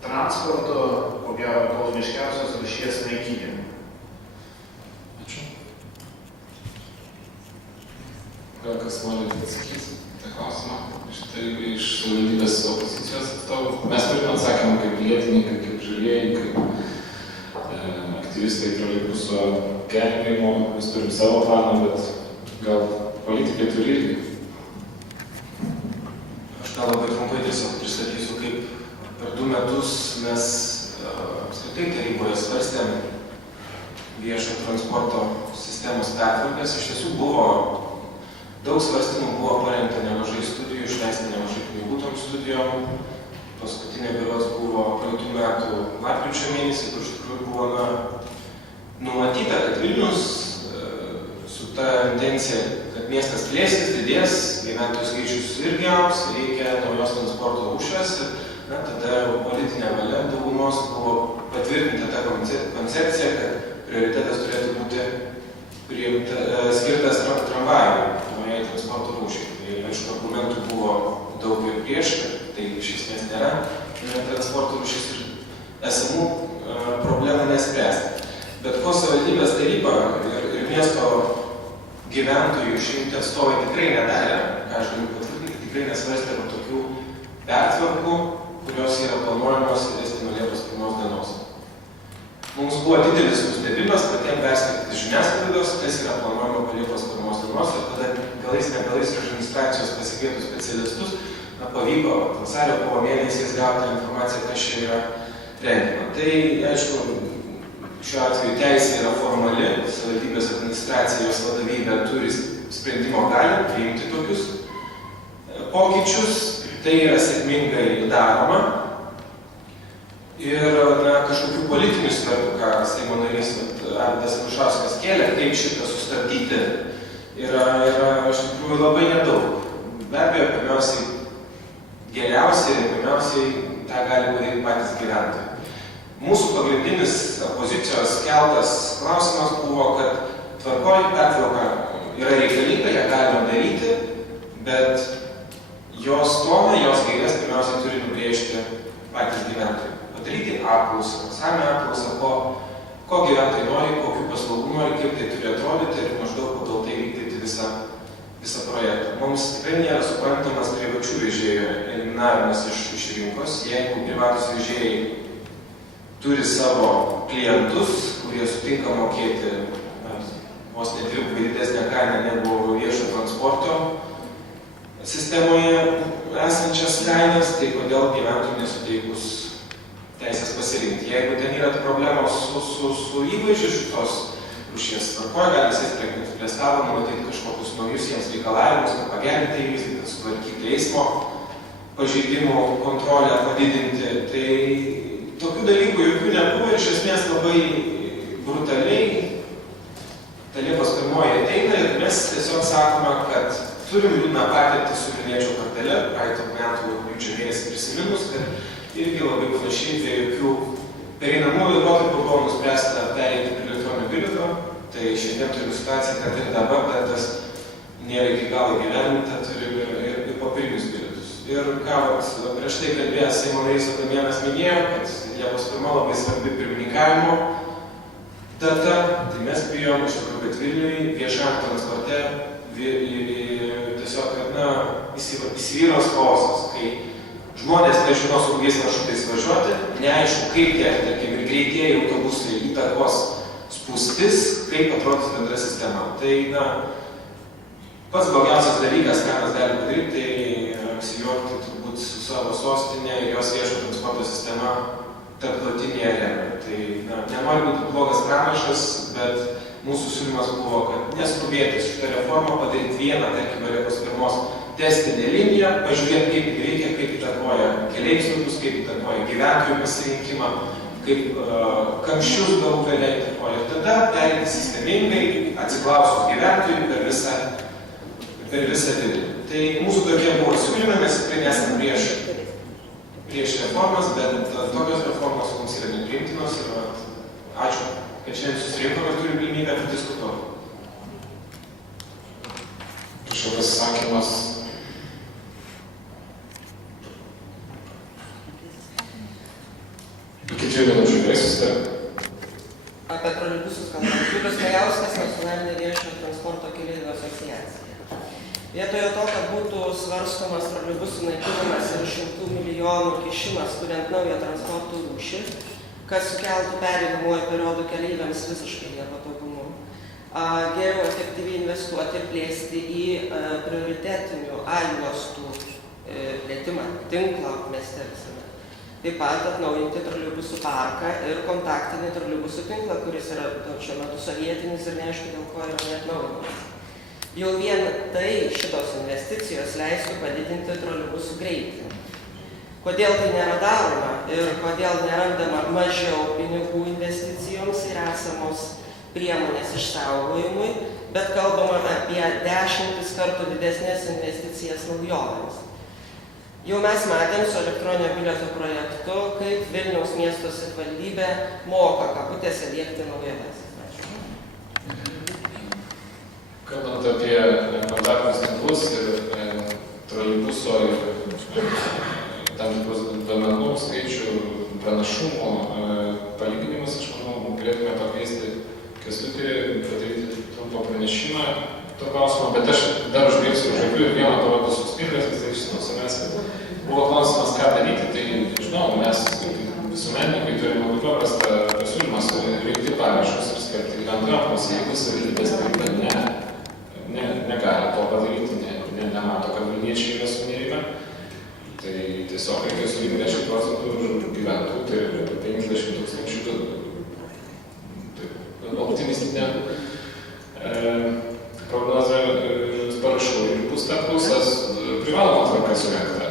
transporto, ko gero, ekologiškiausios rūšies naikinimą. Ačiū. Gal kas nori atsakyti tą klausimą? Iš savivaldybės opozicijos atstovų. Mes turime atsakymą kaip vietininkai, kaip žalieji, kaip aktyvistai troleibuso gelbėjimo. Mes turim savo planą, bet gal politikai turi irgi. Aš gal labai trumpai tiesiog pristatysiu, kaip per 2 metus mes apskritai taryboje svarstėm viešo transporto sistemos pertvarkas. Iš tiesų buvo daug svarstymų, buvo parengta nemažai studijų, išleista nemažai pinigų tom studijom. Paskutinė berods buvo praeitų metų lapkričio mėnesį, kur iš tikrųjų buvo numatyta, kad Vilnius su ta intencija, kad miestas plėsis, didės, gyventojų skaičius irgi augs, reikia naujos transporto rūšies ir tada politinė valia daugumos buvo patvirtinta ta koncepcija, kad prioritetas turėtų būti skirtas tramvajui, naujai transporto rūšiai. Tai aišku, argumentų buvo daug ir prieš, kad tai iš esmės nėra transporto rūšis ir esamų problemų nespręsti. Bet ko savivaldybės taryba ir miesto gyventojų išrinkti atstovai tikrai nedarė, ką aš galiu patvirtinti, tikrai nesvarstė tokių pertvarkų, kurios yra planuojamos įvesti nuo Liepos 1 dienos. Mums buvo didelis nustebimas patiems perskaityti žiniasklaidos, kas yra planuojama po Liepos 1 dienos ir tada galais iš administracijos pasikvietus specialistus pavyko vasario kovo mėnesiais gauti informaciją, kas čia yra rengiama. Tai, aišku, šiuo atveju teisė yra formali, savivaldybės administracijos vadovybė turi sprendimo galią priimti tokius pokyčius, tai yra sėkmingai daroma. Ir kažkokių politinių svertų, ką Seimo narys Arvydas Anušauskas kėlė, kaip šitą sustabdyti, yra iš tikrųjų labai nedaug. Be abejo, pirmiausiai, geriausiai ir pirmiausiai tą gali padaryti patys gyventojai. Mūsų pagrindinis opozicijos keltas klausimas buvo, kad tvarkoj pertvarka yra reikalinga, ją galima daryti, bet jos toną, jos gaires pirmiausiai turi nubrėžti patys gyventojai. Padaryti apklausą, sami apklausą, ko gyventojai nori, kokių paslaugų nori, kaip tai turi atrodyti ir maždaug pagal tai vykdyti visą projektą. Mums tikrai nėra suprantamas privačių vežėjų eliminavimas iš rinkos. Jeigu privatus vežėjai turi savo klientus, kurie sutinka mokėti vos ne 2 didesnę kainą negu viešo transporto sistemoje esančias kainas, tai kodėl gyventojų nesuteikus teisės pasirinkti. Jeigu ten yra problemos su įvaizdžiu šitos rūšies tvarkoje, gali sėsti prie stalo, numatyti kažkokius naujus jiems reikalavimus, kad pagerinti įvaizdį, kad sutvarkyti eismo pažeidimų kontrolę, padidinti. Tai tokių dalykų jokių nebuvo ir iš esmės labai brutaliai ta Liepos 1 ateina ir mes tiesiog sakome, kad turim liūdną patirtį su vilniečių kortele, praeitų metų rugpjūčio mėnesį prisiminus, kad irgi labai panašiai, tai jokių pereinamųjų laikotarpių buvo nuspręsta pereiti prie elektroninio bilieto, tai šiandien turime situaciją, kad ir dabar tas nėra iki galo gyvenime, turim ir popierinius bilietus. Ir ką prieš tai kalbėjęs Seimo narys Adamėnas minėjo, kad Liepos 1 labai svarbi pirmininkavimo data, tai mes bijom iš tikrųjų, kad Vilniui viešam transporte tiesiog įsivyros chaosas, kai žmonės nežinos, kokiais maršrutais važiuoti, neaišku, kaip tie, tarkim, ir greitieji autobusai įtakos spūstis, kaip atrodys bendra sistema. Tai, pats blogiausias dalykas, ką mes galime padaryti, tai apsijuokti turbūt su savo sostinė ir jos viešo transporto sistema tarptautinėje arenoje. Tai, nenori būti blogas pranašas, bet mūsų siūlymas buvo, kad neskubėti šitą reformą, padaryti vieną, tarkim, Liepos 1 testinę liniją, pažiūrėti, kaip veikia, kaip įtakoja keleivių srautus, kaip įtakoja gyventojų pasirinkimą, kaip kamščius galų gale įtakoja. Ir tada pereiti sistemingai, atsiklausus gyventojų per visą vidų. Tai mūsų tokie buvo siūlymai, mes tikrai nesame prieš reformas, bet tokios reformos mums yra nepriimtinos ir ačiū, kad šiandien susirinkome ir turim galimybę diskutuoti. Kažkokios sakymas 2 minučių gerai susitarti. Apie troleibusus kalbant. Julius Majauskas, Nacionalinė viešojo transporto keleivių asociacija. Vietoje to, kad būtų svarstomas troleibusų naikinimas ir 100 milijonų kišimas, kuriant naują transporto rūšį, kas sukeltų pereinamuoju periodu keleiviams visiškai nepatogumu, geriau efektyviai investuoti ir plėsti į prioritetinių A-juostų plėtimą, tinklą mieste visame. Taip pat atnaujinti troleibusų parką ir kontaktinį troleibusų tinklą, kuris yra šiuo metu sovietinis ir neaišku, dėl ko yra neatnaujinamas. Jau vien tai šitos investicijos leistų padidinti troleibusų greitį. Kodėl tai nėra daroma ir kodėl nerandama mažiau pinigų investicijoms ir esamos priemonės išsaugojimui, bet kalbama apie 10 kartų didesnės investicijas naujovėms. Jau mes matėm su elektroninio bilieto projektu, kaip Vilniaus miesto savivaldybė moka kabutėse diegti naujoves. Kalbant apie kontaktinius tinklus ir troleibuso ir tam tikrus duomenų skaičių, pranašumų palyginimus, aš manau, galėtume pakviesti Kęstutį, padaryti trumpą pranešimą to klausimo, bet aš dar užbėgsiu už akių ir vieną parodo suspirgas, tai išsiklausomės, kad buvo klausimas, ką daryti, tai žinau, mes visuomenininkai turime labai paprastą pasiūlymą rinkti parašus ir skelbti antram pusę, jeigu savivaldybės taryba negali to padaryti, nemato, kad vilniečiai yra sunerime, tai tiesiog reikia surinkti 10% gyventojų, tai 50 000 optimistinė prognozė parašų ir bus ta apklausas privaloma tvarka surengta.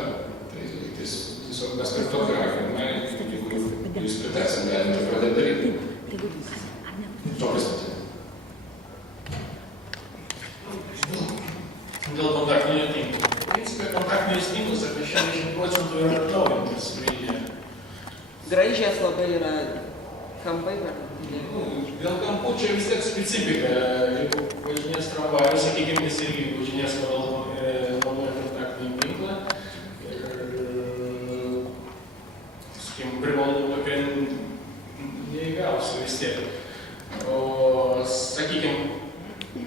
Tai tiesiog mes per tokį raginimą, jeigu jūs pritarsit, galite pradėti daryti. Tokias matyti. Dėl kontaktinio tinklo. Principai, kontaktinis tinklas apie 60% yra atnaujintas Vilniuje. Graižės labai yra kampai, bet... Dėl kampų čia vis tiek specifika. Jeigu važinės tramvajus, sakykime, jis irgi važinės naudoja kontaktinį tinklą. Ir, sakykime, privalumų tokia neįgausiu vis tiek. O, sakykime,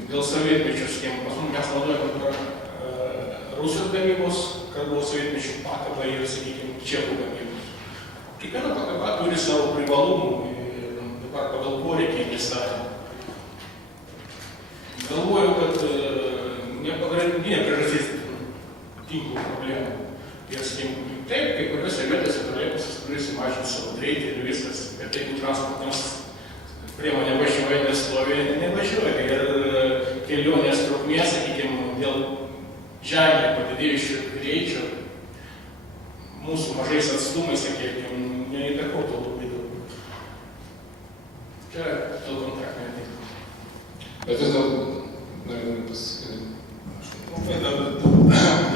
dėl sovietmečių, sakykime, pas mes naudojame Rusijos gamybos, kad buvo sovietmečių pakaba ir, sakykime, čekų gamybos. Kiekviena pakaba turi savo privalumų. Pagal poreikį investavimą. Galvoju, kad nepagrindinė priežastis tinklų problemų. Ir sakykim, taip, kai kuriuose vietose troleibusas turi sumažinti savo greitį ir viskas. Bet jeigu transportams priemonė važiuoja, nestovi, nevažiuoja. Ir kelionės trukmė, sakykime, dėl ženkliai padidėjusių greičių, mūsų mažais atstumais, sakykime, neįtakotų labai daug. Čia dėl kontraktinio tinklo. Bet vis dėl pasakyti.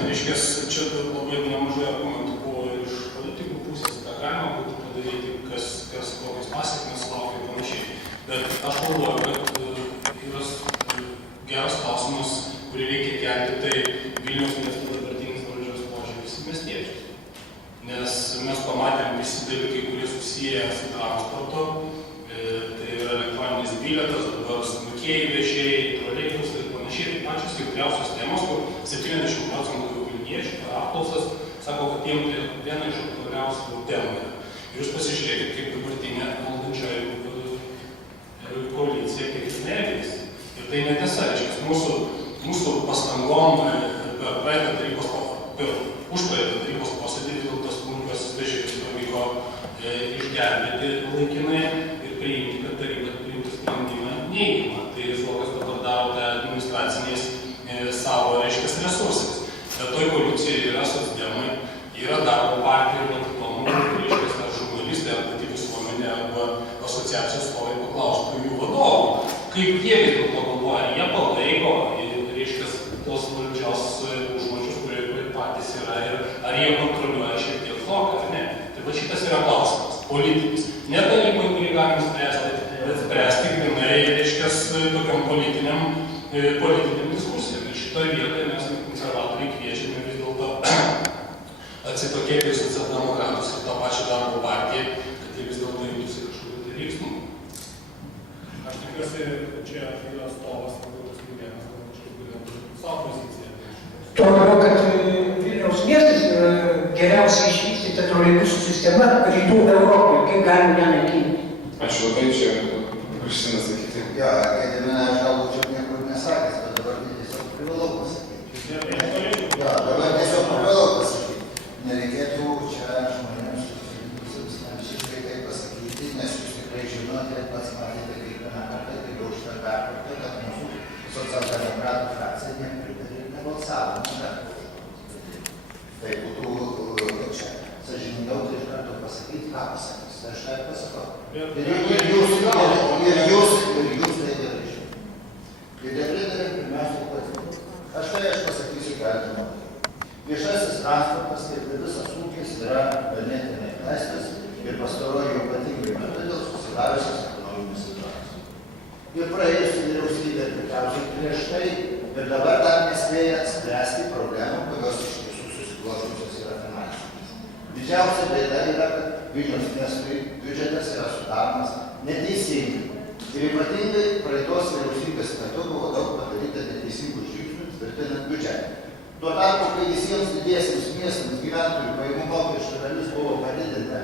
Reiškia, čia labai nemažai argumentų buvo iš politikų pusės, ką galima būtų padaryti, kokias pasiekmes laukia ir panašiai. Bet aš galvoju, kad yra geras klausimas, kurį reikia kelti, tai Vilniaus miesto dabartinis valdžios požiūris į miestiečius. Nes mes pamatėm visi dalykai, kurie susiję su transportu. Tai yra elektroninis bilietas, dabar smulkieji vežėjai, troleibusai ir panašiai. Tai pačios įvairiausios temos, kur 70% vilniečių per apklausas sako, kad jiem tai viena iš aktualiausių temų yra. Ir jūs pasižiūrėkit, kaip dabartinė valdančioji koalicija, kaip jis elgiasi. Ir tai netiesa, reiškia, mūsų pastangom per praeitą tarybos posėdį dėl tos smulkiuosius vežėjus pavyko išgelbėti laikinai. Priimti, kad taryba priimtų sprendimą neįgimą. Tai Zuokas dabar daro tą administraciniais savo, reiškia, resursais. Bet toj koalicijoje yra socdemai, yra darbo partija ir Baltikonų, reiškia, žurnalistai, ar pati visuomenė, arba asociacijos stovai paklaustų jų vadovų. Kaip jie vis dėlto galvoja, jie palaiko, reiškia, tos valdžios užmačius, kurie patys yra, ir ar jie kontroliuoja šiek tiek Zuoką, ar ne. Tai va šitas yra klausimas, politinis. Ne tarybai, kurį galim spręsti, bet spręsti grinai, reiškia, tokiam politiniam diskusijom. Ir šitoje vietoje mes konservatoriai kviečiame vis dėlto atsitokėti socialdemokratus ir tą pačią darbo partiją, kad jie vis dėlto veiksmų. Aš tikiuosi, čia yra atstovas, galbūt Smilgenas, čia galėtų savo poziciją. Tuo labiau, kad Vilniaus miestas yra geriausiai išvystyta troleibusų sistema rytų Europoje. Kaip galime ją naikinti? Ačiū labai, čia Kristinas sakyti. Jo, Gediminą aš galbūt čia niekur nesakęs, bet dabar tiesiog privalau pasakyti. Jo, dabar tiesiog privalau pasakyti. Nereikėtų čia žmonėms visiškai tai pasakyti, nes jūs tikrai žinote, pats matėte kiekvieną kartą, kai jau šitą perkartą, kad mūsų socialdemokratų frakcija nepritarė ir nebalsavo. Tai būtų čia sąžiningiau tai iš karto pasakyti, ką pasakys. Tai aš tai pasakau. Ir jūs tai gerai žinote. Ir nepritarė pirmiausia patvirtinti. Aš pasakysiu keletą. Viešasis transportas, kaip ir visas ūkis, yra ganėtinai laisvas ir pastaruoju ypatingai metu dėl susidariusios ekonominės situacijos. Ir praėjusi vyriausybė tikriausiai prieš tai ir dabar dar nespėja spręsti problemų, kurios iš tiesų susiklošusios yra finansinės. Didžiausia bėda yra, kad Vilniaus miestui biudžetas yra sudaromas neteisingai. Ir ypatingai praeitos vyriausybės metu buvo daug padaryta neteisingų žingsnių tvirtinant biudžetą. Tuo tarpu, kai visiems didiesiems miestams gyventojų pajamų mokesčio dalis buvo padidinta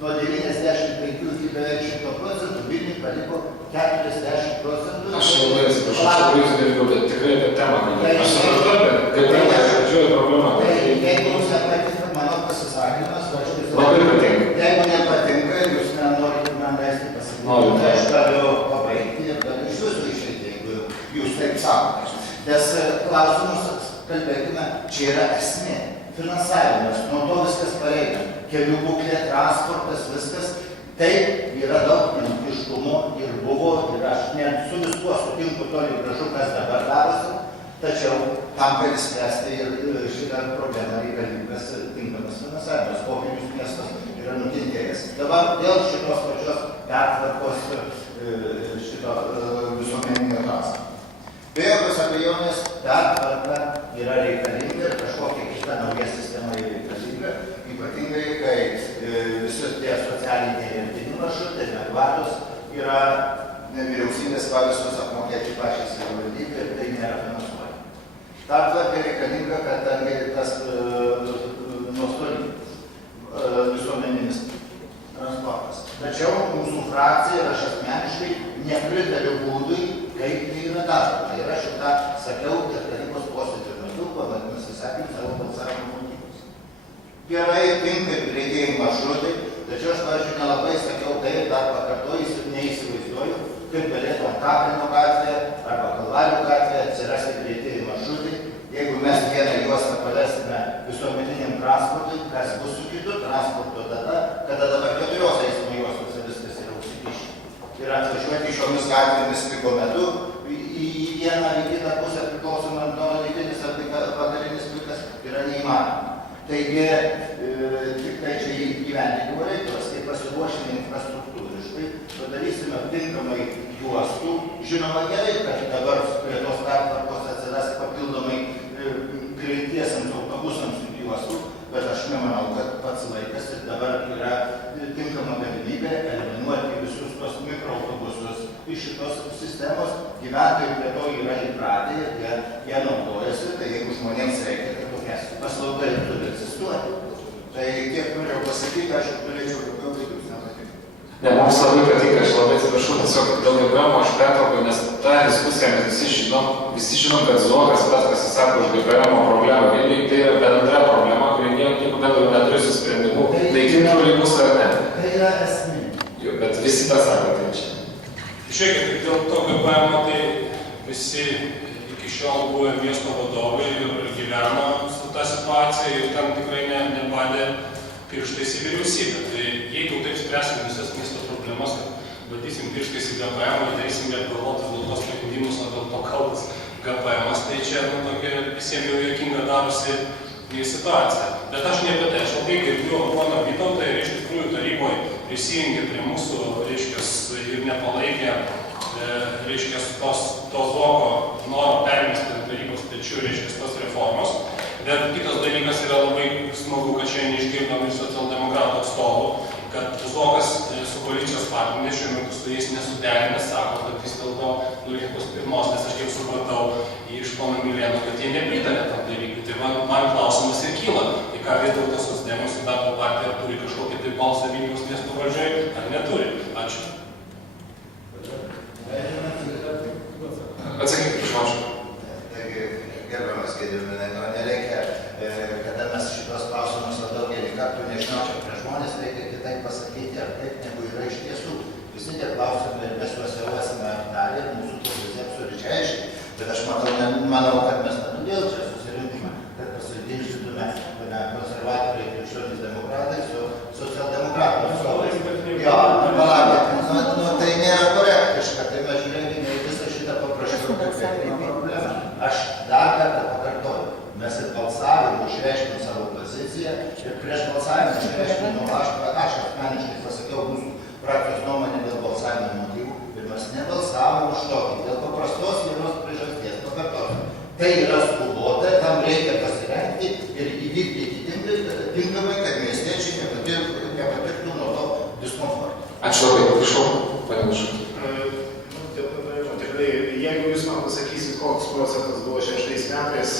nuo 95 iki beveik 100%, Vilniui paliko 40%. Aš labai atsiprašau, aš labai atsiprašau, bet tikrai apie temą kalbėjau. Aš supratau, bet tai yra didžioji problema. Jeigu jums nepatinka mano pasisakymas, aš tiesiog... Labai patinka. Jeigu nepatinka ir jūs nenorite man leisti pasakyti, tai aš galiu pabaigti ir galiu iš jūsų išeiti, jeigu jūs taip sakote. Nes klausimus kalbėkime, čia yra esmė. Finansavimas, nuo to viskas pareiga. Kelių būklė, transportas, viskas. Taip yra daug nenukiškumo ir buvo, ir aš ne su viskuo sutinku toli gražu, kas dabar darosi. Tačiau tam, kad spręsti ir šitą problemą reikalingas tinkamas finansavimas. Vilniaus miestas yra nukentėjęs. Dabar dėl šitos pačios pertvarkos šito visuomeninio transporto. Be jokios abejonės, pertvarka yra reikalinga ir kažkokia kita nauja sistema yra reikalinga, ypatingai, kai visi tie socialiniai remtinių maršrutai, lengvatos yra vyriausybės pavestos apmokėti pačiai savivaldybei ir tai nėra finansuojama. Pertvarka reikalinga, kad tas nuostolinis visuomeninis transportas. Tačiau mūsų frakcija ir aš asmeniškai nepritariu būdui, kaip tai yra daroma. Ir aš šitą sakiau ir tarybos posėdžio metu, vadinasi, sakėm savo balsavimo motyvus. Gerai, tinka greitieji maršrutai, tačiau aš, pavyzdžiui, nelabai sakiau tai ir dar pakartoju ir neįsivaizduoju, kaip galėtų Antakalnio gatvėje arba Kalvarijų gatvėje atsirasti greitieji maršrutai, jeigu mes vieną juostą palestume visuomeniniam transportui, kas bus su kitu transporto tada, kada dabar 4 eismo juostose viskas yra užsikišę. Ir atvažiuoti šiomis gatvėmis piko metu į vieną ar į kitą pusę priklausomai nuo rytinis ar vakarinis pikas yra neįmanoma. Taigi, tik tai čia įgyvendinimo reikalas, kai pasiruošime infrastruktūriškai, padarysime tinkamai juostų. Žinoma gerai, kad dabar prie tos pertvarkos atsiras papildomai greitiesiams autobusams juostų, bet aš nemanau, kad pats laikas ir dabar yra tinkama galimybė eliminuoti visus tos mikroautobusus iš šitos sistemos. Gyventojai prie to yra įpratę ir jie naudojasi, tai jeigu žmonėms reikia, tai tokia paslauga ir turi egzistuoti. Tai kiek norėjau pasakyti, aš norėčiau daugiau, tai jūs nepatinka. Ne, mums labai patinka, aš labai atsiprašau, tiesiog dėl GPM aš pertraukiau, nes tą diskusiją mes visi žinom, kad Zuokas pats pasisako už GPM problemą. Vilniui tai yra bendra problema, kuri nieko bendro neturi su sprendimu, naikinti troleibusą ar ne. Tai yra esmė. Bet visi tą sako, tai čia. Žiūrėkit, dėl to GPM, tai visi iki šiol buvę miesto vadovai ir gyveno su tą situaciją ir tam tikrai nebadė pirštais į vyriausybę. Tai jeigu taip spręsim visas miesto problemas, kad badysim pirštais į GPM, darysim neapgalvotus dėl tos sprendimus, o dėl to kaltas GPM, tai čia tokia visiems jau juokinga darosi situacija. Bet aš ne apie tai, aš labai girdžiu poną Vytautą ir iš tikrųjų taryboje prisijungė prie mūsų, reiškias, ir nepalaikė, reiškias, to Zuoko noro permesti ant tarybos pečių, reiškias, tos reformos. Bet kitas dalykas yra labai smagu, kad šiandien išgirdom ir socialdemokratų atstovų, kad Zuokas su koalicijos partneriai šiuo metu su jais nesuderinę, sako, kad vis dėlto nuo Liepos 1, nes aš kiek supratau iš pono Milėno, kad jie nepritarė tam dalykui. Tai man klausimas ir kyla, į ką vis dėlto socdemai su darbo partija turi kažkokį tai balsą Vilniaus miesto valdžioje, ar neturi. Ačiū. Atsakykit, prašau. Taigi, gerbiamas Gediminai, nereikia, kada mes šitos klausimus daugelį kartų, nežinau, čia prie žmonės reikia kitaip pasakyti, ar taip, negu yra iš tiesų. Visi tie klausimai ir mes juos jau esame aptarę, mūsų pozicija absoliučiai aiškiai. Bet aš manau, kad mes ne todėl čia susirinkime, kad pasiginčytume konservatoriai, krikščionys demokratai su socialdemokratų atstovais. Jo, palaukit, tai nėra korektiška, tai mes žiūrėkime į visą šitą paprašymą, kaip kiekvieną problemą. Aš dar kartą pakartoju, mes ir balsavimu išreiškime savo poziciją ir prieš balsavimą išreiškime, aš asmeniškai pasakiau mūsų frakcijos nuomonę dėl balsavimo motyvų ir mes nebalsavome už tokį, dėl paprastos vienos priežasties, pakartosiu. Tai yra skubota, tam reikia pasirengti ir įvykdyti tinkamai, kad miestiečiai nepatirtų nuo to diskomforto. Ačiū labai, prašau, panevažu. Tikrai, jeigu jūs man pasakysit, koks procentas buvo 6 metais,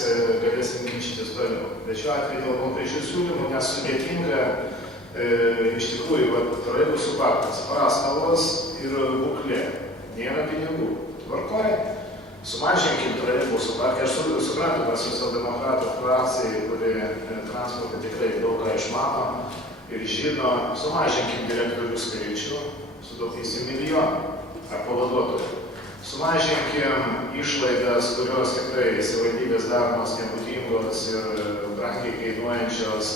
galėsim ginčytis toliau. Bet šiuo atveju dėl konkrečių siūlymų, nes sudėtinga iš tikrųjų, troleibusų parkas, prastovos ir būklė. Nėra pinigų. Tvarkoja. Sumažinkim troleibusų parką. Aš suprantu, kad socialdemokratų frakcijai, kuri transportą tikrai daug ką išmano ir žino, sumažinkim direktorių skaičių, sutaupysim milijoną ar pavaduotojų. Sumažinkim išlaidas, kurios tikrai savivaldybės daromos nebūdingos ir brangiai kainuojančios,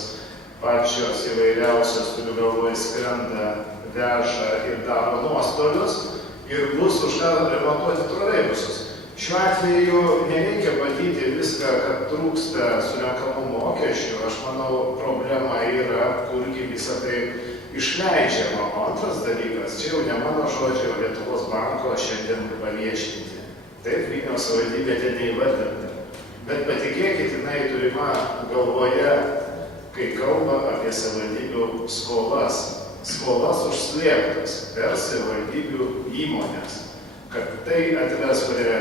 pačios įvairiausios, turiu galvoje, skrenda, veža ir daro nuostolius ir bus už ką remontuoti troleibusus. Šiuo atveju nereikia bandyti viską, kad trūksta surenkamų mokesčių. Aš manau, problema yra, kurgi visą tai išleidžiama. O antras dalykas, čia jau ne mano žodžiai, o Lietuvos banko šiandien paviešinti. Taip, Vilniaus savivaldybė ten neįvardinta. Bet patikėkit, jinai turima galvoje, kai kalba apie savivaldybių skolas. Skolas užslėptas per savivaldybių įmonės. Kad tai atves prie,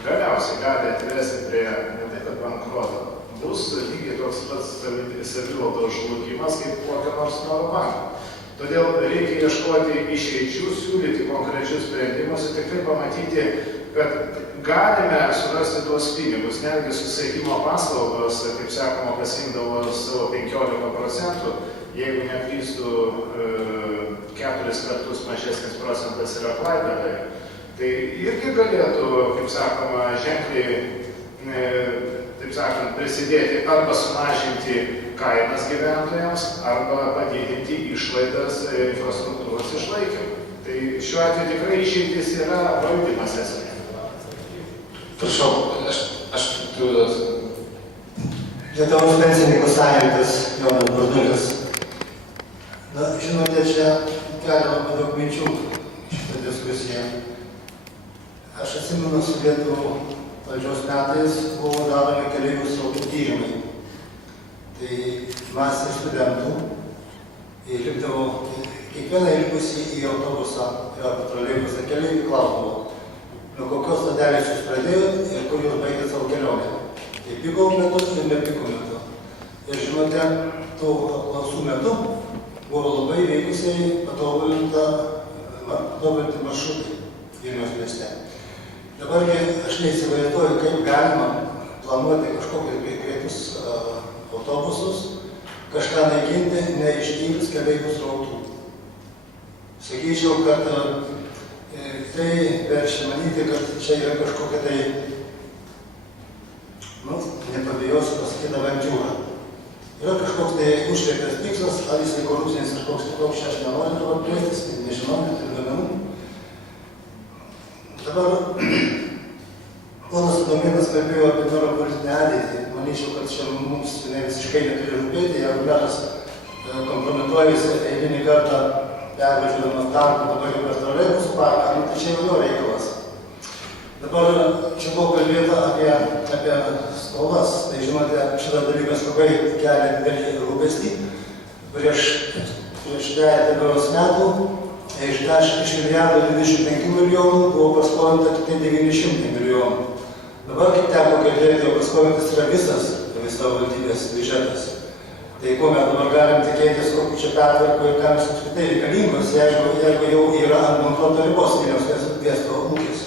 galiausiai gali atvesti prie, ne tai kad bankroto, bus lygiai toks pats savivaldos žlugimas kaip kokio nors noro banko. Todėl reikia ieškoti išeičių, siūlyti konkrečius sprendimus ir tikrai pamatyti, kad galime surasti tuos pinigus, netgi susisiekimo paslaugos, kaip sakoma, pasiimdavo savo 15%, jeigu neklystų 4 kartus mažesnis procentas yra Klaipėdoje. Tai irgi galėtų, kaip sakoma, ženkliai, taip sakant, prisidėti arba sumažinti kainas gyventojams, arba padidinti išlaidas infrastruktūros išlaikymui. Tai šiuo atveju tikrai išeitis yra valdymas esmė. Prašau, aš turiu Lietuvos pensininkų sąjungos Jonas Burdulis. Na, žinote, čia kelia labai daug minčių šitą diskusiją. Aš atsimenu, sovietų valdžios metais buvo daromi keleivių srautų tyrimai. Tai masė studentų įlipdavo kiekvieną išbūsį į autobusą arba troleibusą keleivių klausdavo, nuo kokios stotelės jūs pradėjot ir kur jūs baigėt savo kelionę. Tai piko metu ir nepiko metu. Ir žinote, tų apklausų metu buvo labai veikusiai patobulinti maršrutai Vilniaus mieste. Dabargi aš neįsivaizduoju, kaip galima planuoti kažkokius greitus autobusus, kažką naikinti, neištyrus keleivių srautų. Sakyčiau, kad tai verčia manyti, kad čia yra kažkokia tai, nepabijosiu pasakyti, avantiūra. Yra kažkoks tai užslėptas tikslas, ar jisai korupcinis kažkoks kitoks, čia aš nenoriu dabar plėstis, nežinau, neturiu duomenų. Dabar ponas Domėnas kalbėjo apie metropolitinę ateitį. Manyčiau, kad čia mums visiškai neturi rūpėti, jeigu meras kompromituojasi eilinį kartą pervažiuodamas darbą, dabar jau per troleibusų parką, tai čia jau jo reikalas. Dabar čia buvo kalbėta apie skolas. Tai žinote, šitas dalykas labai kelia didelį rūpestį. Prieš 2 metų iš milijardo 25 milijonų buvo paskolinta tik 900 milijonų. Dabar, kaip teko girdėti, jau paskolintas yra visas valdybės biudžetas. Tai ko mes dabar galim tikėtis, kokiu čia pertvarko ir kam jis apskritai reikalingos, jeigu jau yra ant bankroto ribos Vilniaus miesto ūkis.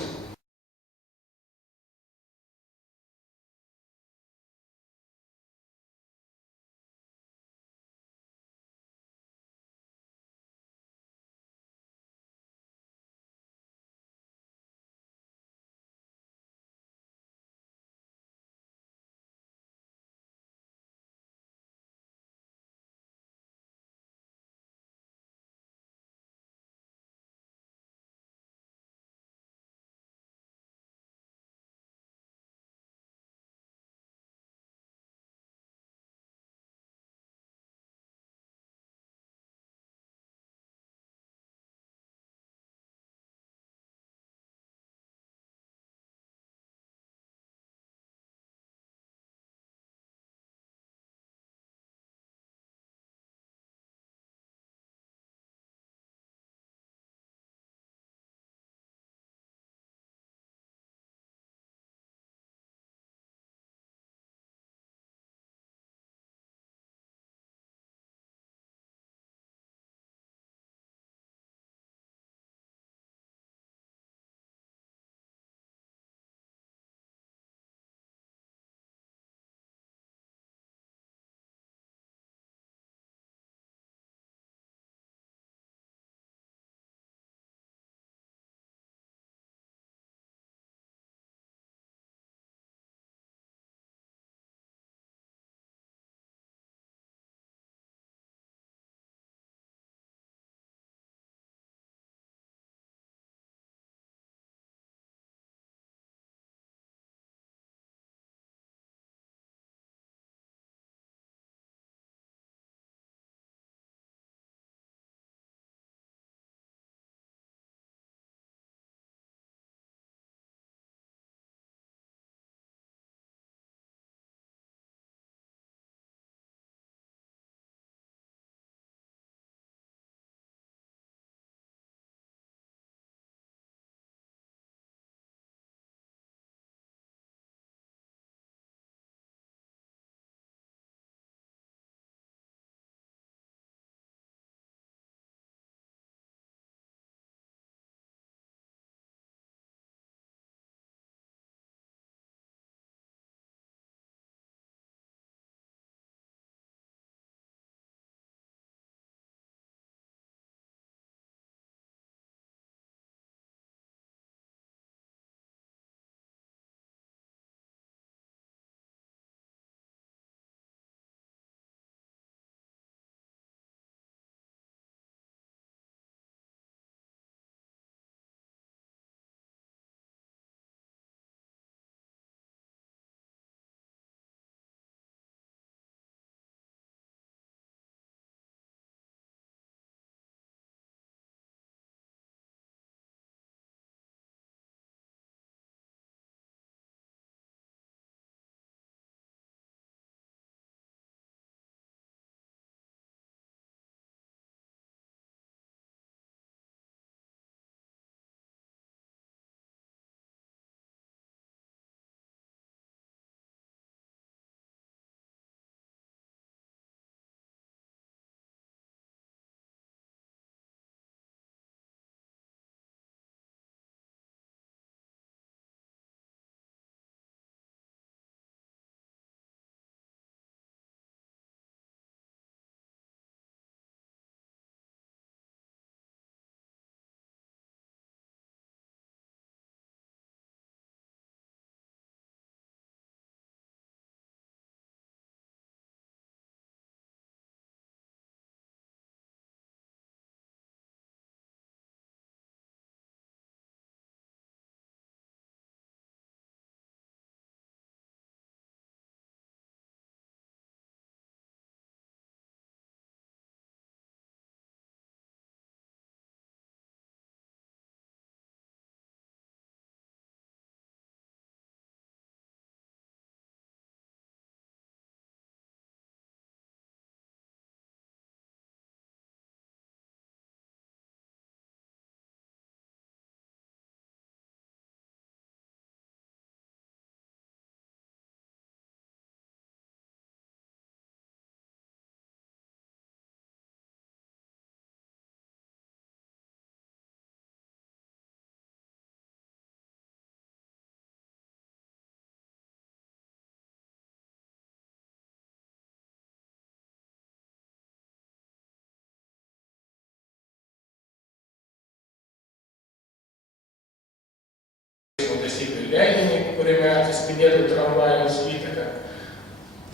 taisyklių leidinį, kuriame atsispindėtų tramvajaus įtaka.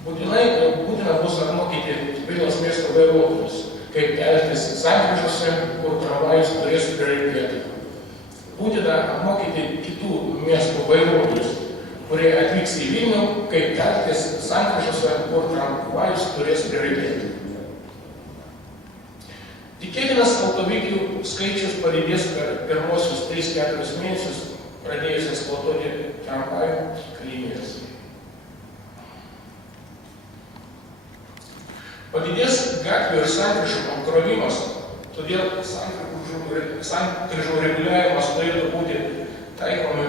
Būtina bus apmokyti Vilniaus miesto vairuotojus, kaip elgtis sankryžose, kur tramvajus turės prioritetą. Būtina apmokyti kitų miestų vairuotojus, kurie atvyks į Vilnių, kaip elgtis sankryžose, kur tramvajus turės prioritetą. Tikėtinas automobilių skaičius padidės per pirmosius 3-4 mėnesius, pradėjus eksploatuoti tramvajų linijas. Padidės gatvių ir sankryžų apkrovimas, todėl sankryžų reguliavimas turėtų būti taikomi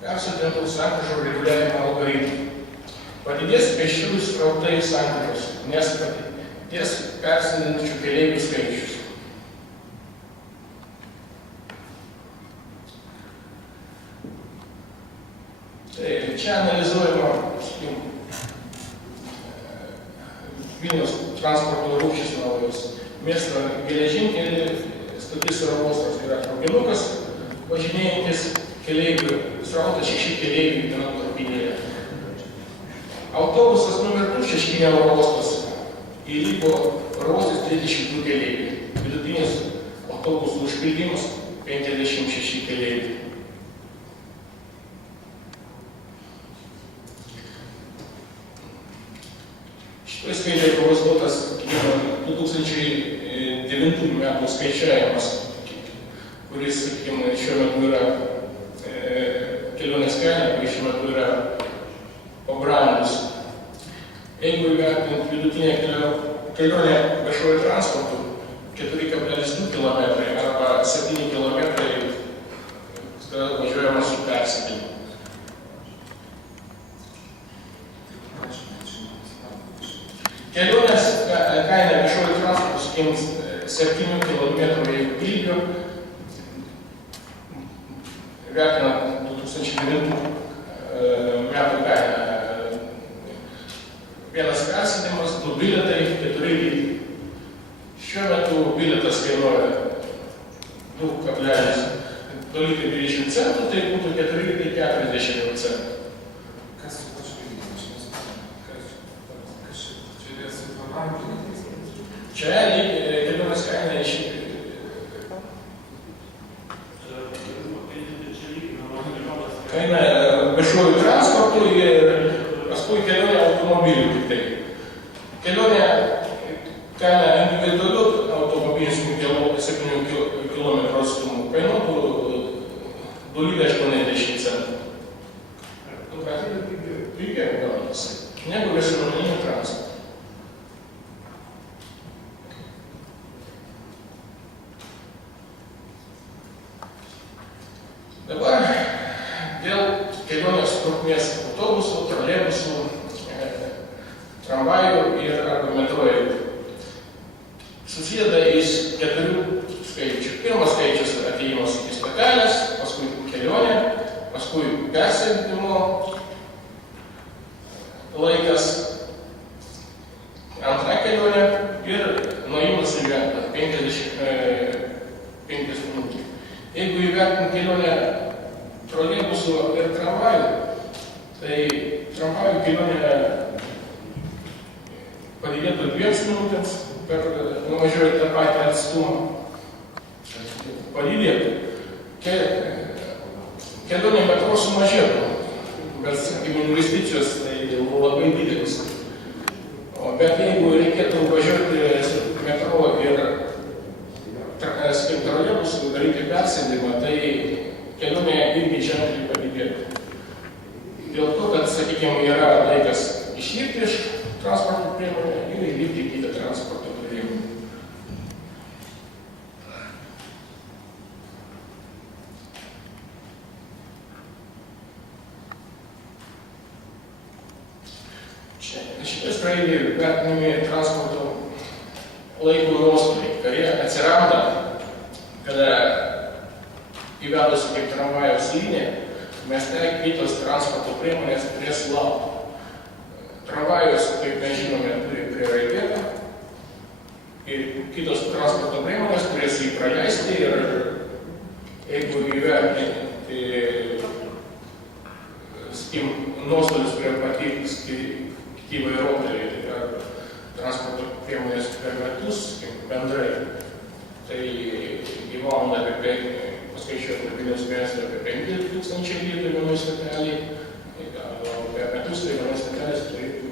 persodintų sankryžų reguliavimo algoritmų. Padidės pėsčiųjų srautai sankryžos, nes padidės persodinančių keleivių skaičius. Tai čia analizuojama Vilniaus transporto rūšis naujos. Miesto geležinkelį, stotis ir uostas yra traukinukas, važinėjantis keleivių, srautas 6 keleivių vienam traukinyje. Autobusas numer 2 Šeškinė oro uostas įlipo oro uostas 32 keleivių. Vidutinis autobusų užpildymas 56 keleivių. Šitoj skaidrėje pavaizduotas 2009 metų skaičiavimas, kuris, sakykime, šiuo metu yra kelionės kaina, kuris šiuo metu yra pabrangus. Jeigu įvertinti vidutinę kelionę viešuoju transportu 4,2 km arba 7 km, važiuojama su persėdimu. Kelionės kaina viešuoju transportu skins 7 km ilgio, vertinant 2009 metų kainą. Vienas persėdimas, 2 bilietai, 4 lygiai. Šiuo metu bilietas kainuoja 2,20 centų, tai būtų 4,40 centų. Čia kelionės kaina kaina viešuoju transportu ir paskui kelionė automobilių tik tai. Kelionė kaina individualių automobilių 7 km atstumų kainuotų 2,80 centų. Pigiau gaunasi, negu visuomeniniu transportu. Dabar dėl kelionės trukmės autobusų, troleibusų, tramvajų ir arba metrojų susideda iš 4 skaičių. Pirmas skaičius atėjimas iki stotelės, paskui kelionė, paskui persėdimo laikas, antra kelionė ir nuėjimas į vietą 5 minutės. Jeigu įvertinti kelionę troleibusų ir tramvajų, tai tramvajų kelionė padidėtų 2 minutėms, nuvažiuojant tą patį atstumą. Padidėtų. Kelionė metro sumažėtų, bet, sakykime, investicijos tai labai didelis. Bet jeigu reikėtų važiuoti metro ir troleibusų daryti persėdimą, tai kelionė irgi ženkliai padidėtų. Dėl to, kad, sakykime, yra laikas išlipti iš transporto priemonę ir įlipti į kitą transporto priemonę. Šitoj straipsnyje vertinami transporto laiko nuostoliai, kurie atsiranda, kada įvedus kaip tramvajaus liniją, mieste kitos transporto priemonės turės laukti. Tramvajus, kaip mes žinome, turi prioritetą ir kitos transporto priemonės turės jį praleisti ir jeigu įvertinti skim, nuostolius prie patirs kiti vairuotojai, tai yra transporto priemonės per metus, bendrai. Tai gyvavome apie, paskaičiuoti apie Vilniaus miestą, apie 5,000 litrų vienoj stotelėj, o per metus tai vienoj stotelės turėtų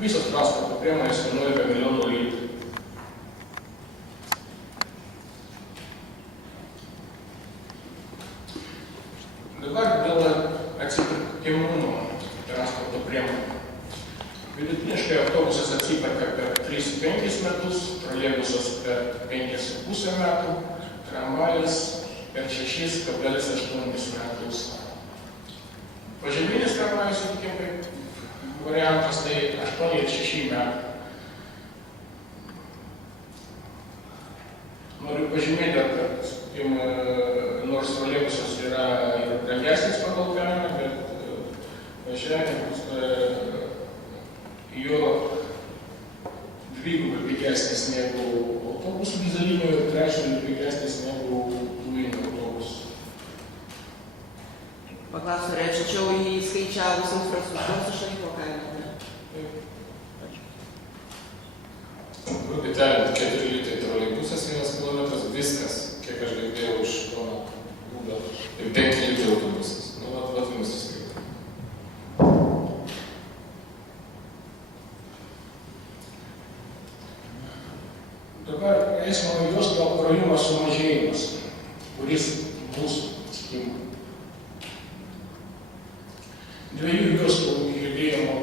visos transporto priemonės 11 milijonų litrų. Dabar dėl atsipirkimumo transporto priemonių. Vidutiniškai autobusas atsiperka per 3-5 metus, troleibusas per 5,5 metų, tramvajus per 6,8 metus. Pažeminis tramvajus, sakykime, kaip variantas, tai 8 ir 6 metų. Noriu pažymėti, kad nors troleibusas yra ir brangesnis pagal kainą, bet važiavimas jo dvigubai pigesnis negu autobusų dyzelinių ir trečdaliu pigesnis negu dujinių autobusų. Paklausiu, rečiau įskaičiavus infrastruktūros išlaikymo kainą, ne? Grubiai tariant, 4 litrai troleibusas 1 kilometras, viskas, kiek aš girdėjau iš tono būdo, ir 5 litrai autobusas. Nu, vat jums įskaitau. Dabar eismo juostų apkrovimo sumažėjimas, kuris bus, sakykime, 2 juostų judėjimo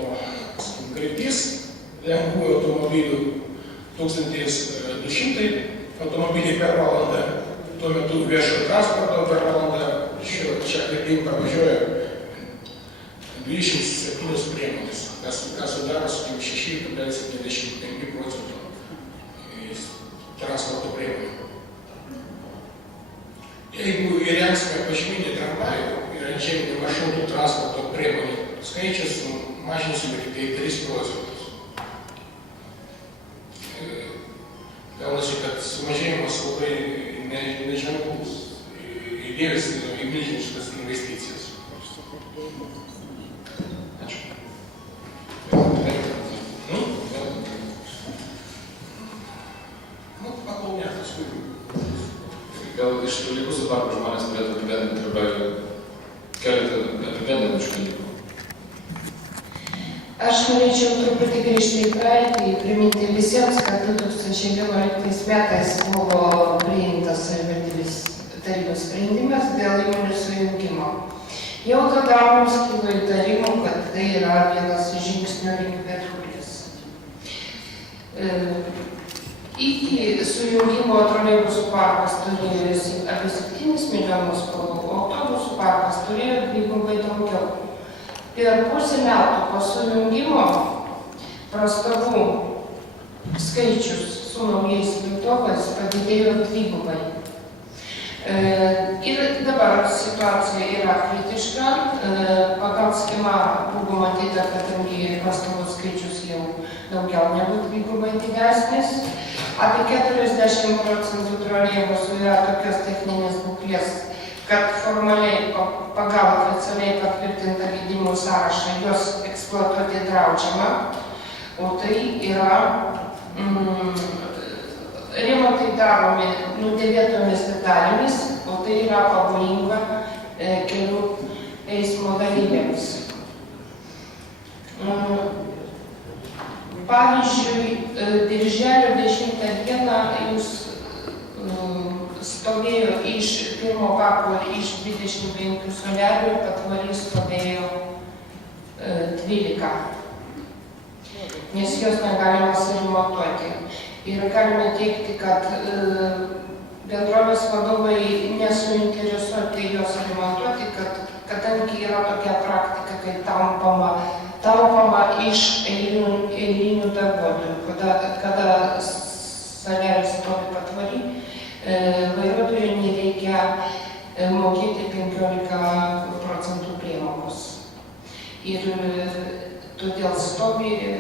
kryptis, lengvųjų automobilių 1200 automobiliai per valandą, tuo metu viešojo transporto per valandą, čia kryptim pravažiuoja 27 priemonės, kas sudaro 6,75% transporto priemonių. Jeigu įrengsime pažyminį tramvajų ir antžeminį maršrutų transporto priemonių skaičius, mažinsime tik 3%. Gaunasi, kad sumažėjimas labai neženklus, įdėjus į milžiniškas investicijas. Ačiū. Gal iš troleibusų parko žmonės turėtų apibendrinti arba keletą apibendrinančių dalykų? Aš norėčiau truputį grįžti į praeitį, priminti visiems, kad 2011 metais buvo priimtas savivaldybės tarybos sprendimas dėl įmonių sujungimo. Jau tada mums kilo įtarimų, kad tai yra vienas žingsnių link Bethulis. Iki sujungimo troleibusų parkas turėjo apie 7 milijonus krovų, o autobusų parkas turėjo dvigubai daugiau. Per pusę metų po sujungimo prastovų skaičius su naujais lėktuvais padidėjo dvigubai. Ir dabar situacija yra kritiška. Pagal schemą buvo matyta, kadangi prastovų skaičius jau daugiau negu dvigubai didesnis. Apie 40% troleibusų yra tokios techninės būklės, kad formaliai pagal oficialiai patvirtintą leidimų sąrašą juos eksploatuoti draudžiama, o tai yra remontai daromi nudėvėtomis detalėmis, o tai yra pavojinga kelių eismo dalyviams. Pavyzdžiui, birželio 10 dieną jūs stovėjo iš pirmo kapo iš 25 solelių, patvory stovėjo 12, nes jos negalima suremontuoti. Ir galime teikti, kad bendrovės vadovai nesuinteresuoti jos remontuoti, kadangi yra tokia praktika, kai taupama iš eilinių darbuotojų. Kada saleris stovi patvory, vairuotojui nereikia mokėti 15% priemokos. Ir todėl stovi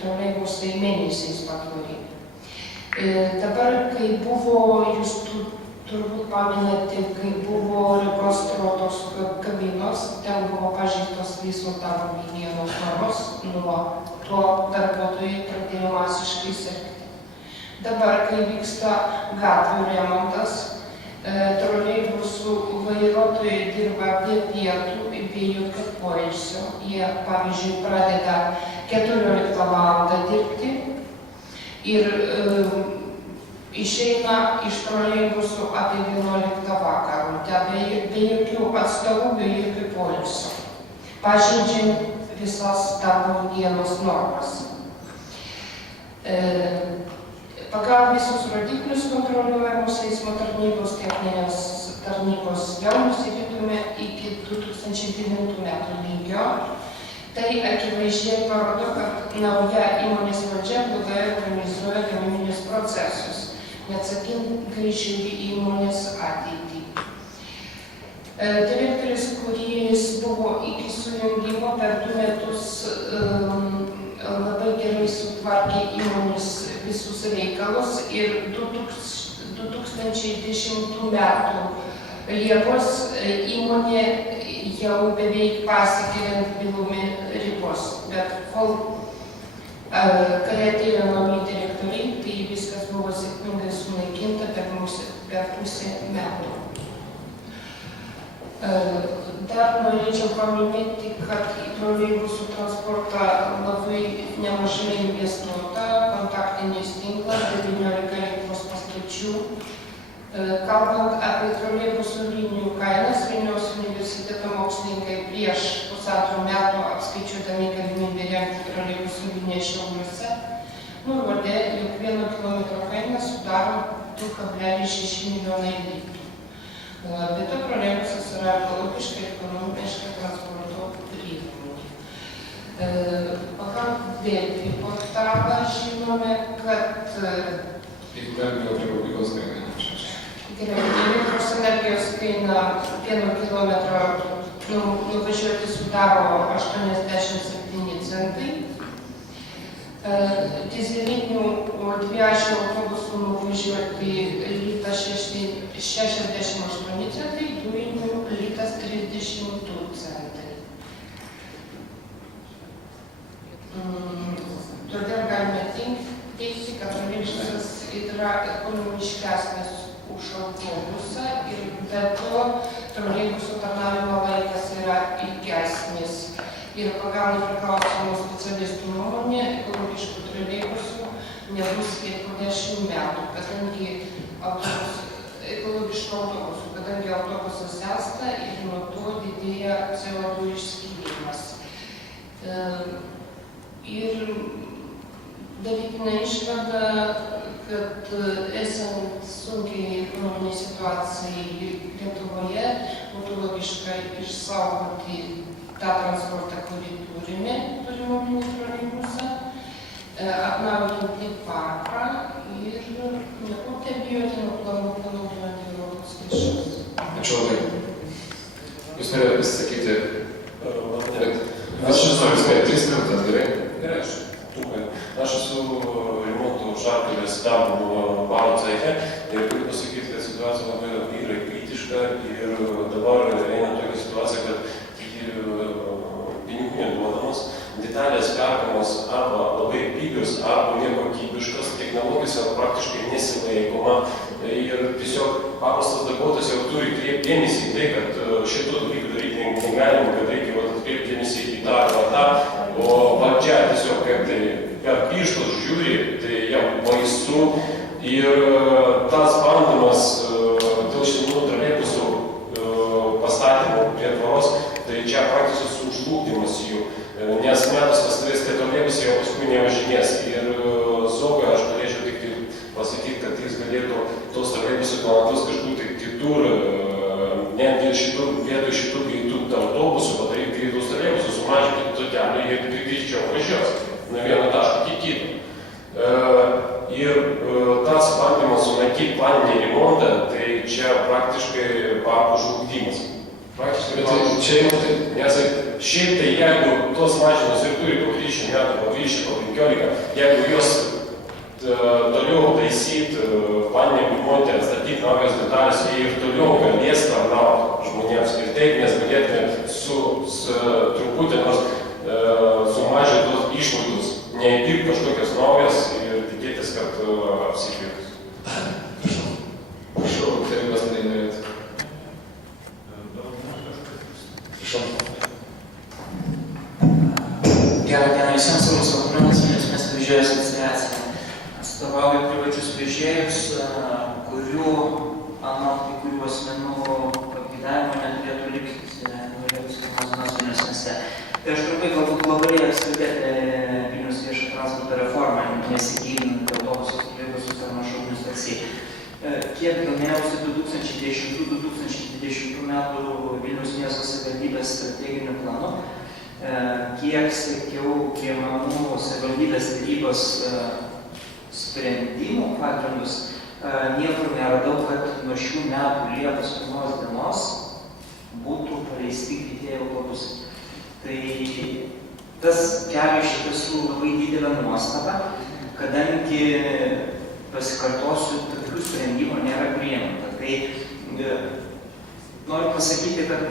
troleibusai mėnesiais patvory. Dabar, kai buvo, jūs turbūt pamenate, kai buvo Rygos trotos kabinos, ten buvo pažeistos visos darbo higienos normos, nuo to darbuotojai pradėjo masiškai sirgti. Dabar, kai vyksta gatvių remontas, troleibusų vairuotojai dirba be pietų, be jokio poilsio. Jie, pavyzdžiui, pradeda 14 valandą dirbti ir išeina iš troleibusų apie 11 vakarų, be jokių atstovų, be jokių poilsio, pažeidžiant visas darbo higienos normas. Pagal visus rodiklius kontroliuojamos eismo tarnybos, techninės tarnybos jau nusiritume iki 2009 metų lygio. Tai akivaizdžiai parodo, kad nauja įmonės valdžia blogai organizuoja gamybinius procesus, neatsakingai žiūri į įmonės ateitį. Direktorius, kuris buvo iki sujungimo per 2 metus labai gerai sutvarkė įmonės visus reikalus ir 2010 metų Liepos įmonė jau beveik pasiekė rentbilumi ribos, bet kai atėjo nauji direktoriai, tai viskas buvo sėkmingai sunaikinta per pusę metų. Dar norėčiau paminėti, kad į troleibusų transportą labai nemažai investuota, kontaktinis tinklas, 19 elektros pastočių. Kalbant apie troleibusų linijų kainas, Vilniaus universiteto mokslininkai prieš 1,5 metų apskaičiuodami galimybę rengti troleibusų liniją Šiauliuose, nurodė, jog 1 kilometro kaina sudaro 2,6 milijonai litų. Bet to troleibusas yra ekologiška ir ekonomiška transporto priemonė. Pagal Delfi portalą žinome, kad Jeigu galime apie pabaigos kainą. elektros energijos kaina 1 kilometro nuvažiuoti sudaro 87 centai. Dizelinių dviašių autobusų nuvažiuoti litas 68 centai, dujinių litas 32 centai. Todėl galime teigti, kad troleibusas yra ekonomiškesnis už autobusą ir be to troleibusų tarnavimo laikas yra ilgesnis. Ir pagal nepriklausomų specialistų nuomonė, ekologiškų troleibusų nebus iki 10 metų, kadangi ekologiškų autobusų, kadangi autobusas sensta ir nuo to didėja CO2 išskirimas. Ir darytina išvada, kad esant sunkiai ekonominiai situacijai Lietuvoje, būtų logiška išsaugoti tą transportą, kurį turime troleibusą, atnaujinti parką ir nekurti abejotinų planų panaudojant Europos lėšas. Ačiū labai. Jūs norėjote pasisakyti? Aš noriu spėti 3 minutės, gerai? Gerai, aš trumpai. Aš esu remontų Žalgirės darbo baro ceche ir galiu pasakyti, kad situacija labai yra kritiška ir dabar eina tokia situacija, kad pinigų neduodamos, detalės perkamos arba labai pigios, arba nekokybiškas, technologijos yra praktiškai nesilaikoma ir tiesiog paprastas darbuotojas jau turi kreipti dėmesį į tai, kad šitų dalykų daryti negalima, kad reikia atkreipti dėmesį į tą arba tą, o valdžia tiesiog kaip tai per pirštus žiūri, tai jam baisu ir tas bandymas dėl šitų troleibusų pastatymų prie tvoros, tai čia praktiškai sužlugdymas jų, nes metas pastovės tie troleibusai jau paskui nevažinės. Ir Zogui aš galėčiau tik pasakyti, kad jis galėtų tos troleibusų valandos kažkur tai kitur, netgi vietoj šitų greitų autobusų padaryti greitus troleibusų, sumažinti stotelį ir greičiau važiuos nuo vieno taško iki kito. Ir tas bandymas sunaikinti planinį remontą, tai čia praktiškai parkų žlugdymas. Praktiškai, bet čia jau tai, nes šiaip tai jeigu tos mašinos ir turi po 30 metų, po 20, po 15, jeigu jos toliau taisyti vandenį remonte, statyti naujas detalės, jie ir toliau galės tarnauti žmonėms. Ir taip mes galėtume truputį nors sumažintos išlaidus, neįpirkti kažkokias naujas ir tikėtis, kad apsikvėtus. Prašau, tarybos nariai norėtų. Prašau. Gerą dieną visiems, Saulius Vakuminas, Vilniaus miesto vežėjų asociacija. Atstovauju privačius vežėjus, kurių anot kai kurių asmenų pageidavimo neturėtų likti nuleidus zonos Vilniaus mieste. Tai aš trumpai galbūt globaliai apskritai Vilniaus viešo transporto reformą, nesigilinant dėl autobusus, troleibusus ar maršrutinius taksi. Kiek domėjausi 2010-2020 metų Vilniaus miesto savivaldybės strateginiu planu, kiek sekiau priimamų savivaldybės tarybos sprendimų pagrindus, niekur neradau, kad nuo šių metų Liepos 1 dienos būtų paleisti greitieji autobusai. Tai tas kelia iš tiesų labai didelę nuostabą, kadangi, pasikartosiu, tokių sprendimų nėra priimta. Tai noriu pasakyti, kad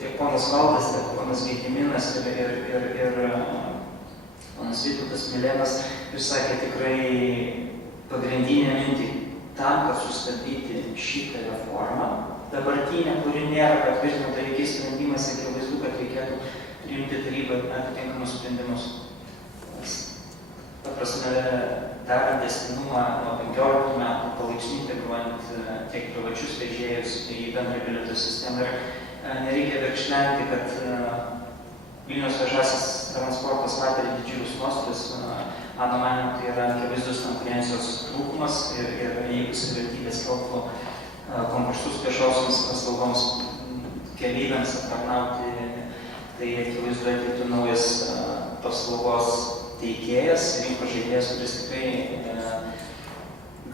tiek ponas Valdas, tiek ponas Gediminas ir ponas Vytautas Milėnas išsakė tikrai pagrindinę mintį tam, kad sustabdyti šitą reformą. Dabartinė, kuri nėra patvirtinta jokiais sprendimais, akivaizdu, kad reikėtų priimti tarybai atitinkamus sprendimus. Ta prasme, darant tęstinumą nuo 15 metų, palaipsniui integruojant tiek privačius vežėjus į bendrą bilietų sistemą. Ir nereikia verkšlenti, kad Vilniaus viešasis transportas patiria didžiulius nuostolius. Mano manymu, tai yra akivaizdus konkurencijos trūkumas ir jeigu savivaldybė skelbtų konkursus viešosioms paslaugoms keleiviams aptarnauti, tai akivaizdu ateitų naujas paslaugos teikėjas, rinkos žaidėjas, kuris tikrai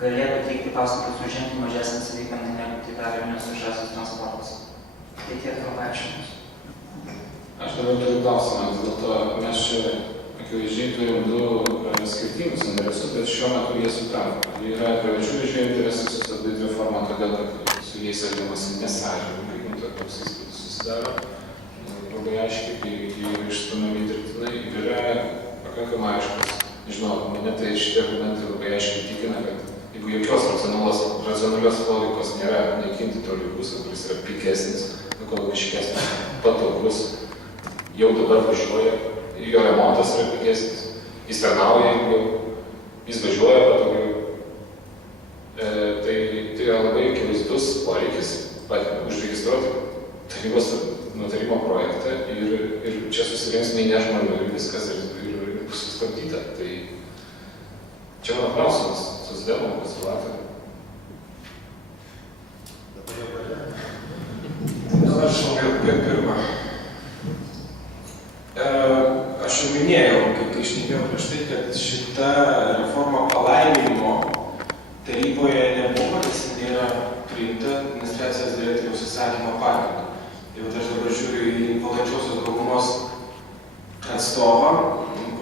galėtų teikti paslaugas užimti mažesnį savikainą negu tai daro Vilniaus viešasis transportas. Tai tiek trumpai, ačiū. Aš dabar turiu klausimą, vis dėlto mes čia akivaizdžiai turim du skirtingus interesus, bet šiuo metu jie sutampa. Yra privačių vežėjų interesai sustabdyti reformą, todėl kad su jais elgiamasi nesąžiningai, toks įspūdis susidaro labai aiškiai, kai jie yra išstumiami dirbtinai ir yra pakankamai aiškus. Nežinau, mane tai šitie argumentai labai aiškiai tikina, kad jeigu jokios racionalios logikos nėra naikinti troleibusą, kuris yra pigesnis, ekologiškesnis, patogus, jau dabar važiuoja, jo remontas yra pigesnis, jis tarnauja ilgiau, jis važiuoja patogiau. Tai yra labai akivaizdus poreikis užregistruoti tarybos nutarimo projektą ir čia susirinksime į nežmonių ir viskas ir bus sustabdyta. Tai čia mano klausimas, susidėmom, konservatoriai. Aš apie pirmą. Aš jau minėjau, kai išnekėjau prieš tai, kad šita reforma palaiminimo taryboje nebuvo, nes nėra priimta administracijos direktoriaus įsakymo pagrindu. Tai aš dabar žiūriu į valdančiosios daugumos atstovą,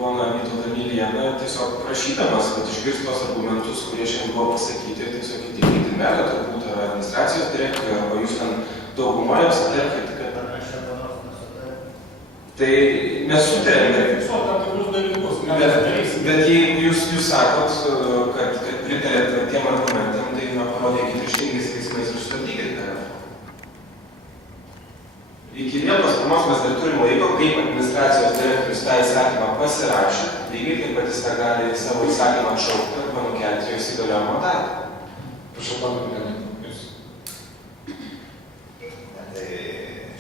poną Vytautą Milėną, tiesiog prašydamas, kad išgirs tos argumentus, kurie šiandien buvo pasakyti, ir tiesiog įtikinti merą, turbūt administracijos direktorių, arba jūs ten daugumoje apsitarkite, kad... Tai mes sutarėme, bet jeigu jūs sakot, kad pritarėte tiem argumentam, tai parodykite ryžtingais veiksmais ir sustabdykite tą reformą. Iki Liepos 1 mes dar turim laiko, kaip administracijos direktorius tą įsakymą pasirašė, lygiai taip pat jis tą gali savo įsakymą atšaukti arba nukelti jo įsigaliojimo datą. Prašau, pana Milėnai. Tai,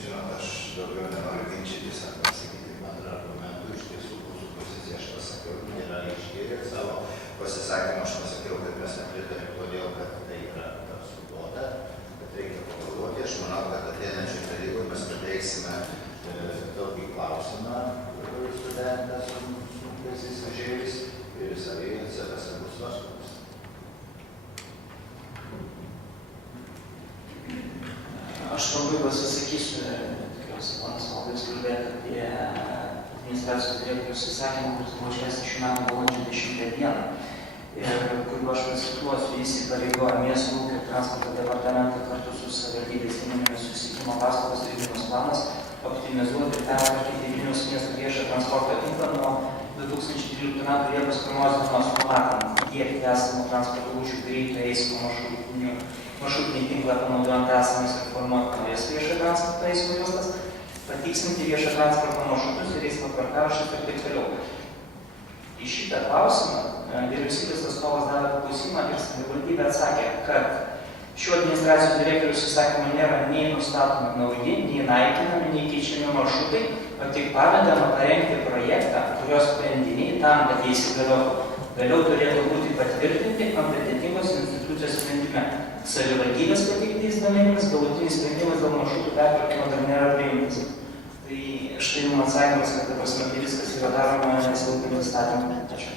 žinot, aš daugiau nenoriu ginčytis ar pasakyti bendrą argumentų. Iš tiesų, mūsų pozicija, aš pasakiau, yra aiški ir savo pasisakymą aš pasakiau, kad mes nepritarėm todėl, kad tai yra apsukota, kad reikia pagalvoti. Aš manau, kad ateinančiai tarybai mes pateiksime tokį klausimą studentą su sunkiaisiais vežėjais ir savijuose bus svarstomas. Aš trumpai pasisakysiu, tikriausiai ponas Valdas kalbėti apie administracijos direktoriaus įsakymą, kuris buvo išleistas šių metų balandžio 10 dieną. ir kuriuo aš pacituosiu, jis įpareigoja miesto ūkio ir transporto departamentą kartu su savivaldybės įmonėmis susisiekimo paslaugos ir Vilniaus planas optimizuoti ir pertvarkyti Vilniaus miesto viešą transporto tinklą nuo 2013 m. Liepos 1 dienos, numatant diegti esamų transporto rūšių greito eismo maršrutinį tinklą, panaudojant esamas ir formuoti naujas viešo transporto eismo juostas, patikslinti viešo transporto maršrutus ir eismo tvarkaraščius ir taip toliau. Į šitą klausimą vyriausybės atstovas davė klausimą ir savivaldybė atsakė, kad šiuo administracijos direktoriaus įsakymu nėra nei nustatomi nauji, nei naikinami, nei keičiami maršrutai, o tik pavedama parengti projektą, kurios sprendiniai tam, kad jie įsigaliotų, vėliau turėtų būti patvirtinti kompetentingos institucijos sprendime. Savivaldybės pateiktais duomenimis galutinis sprendimas dėl maršrutų pertvarkymo dar nėra priimtas. Tai štai jums atsakymas, kad dabar smarkiai viskas yra daroma nesilaikant įstatymų. Ačiū.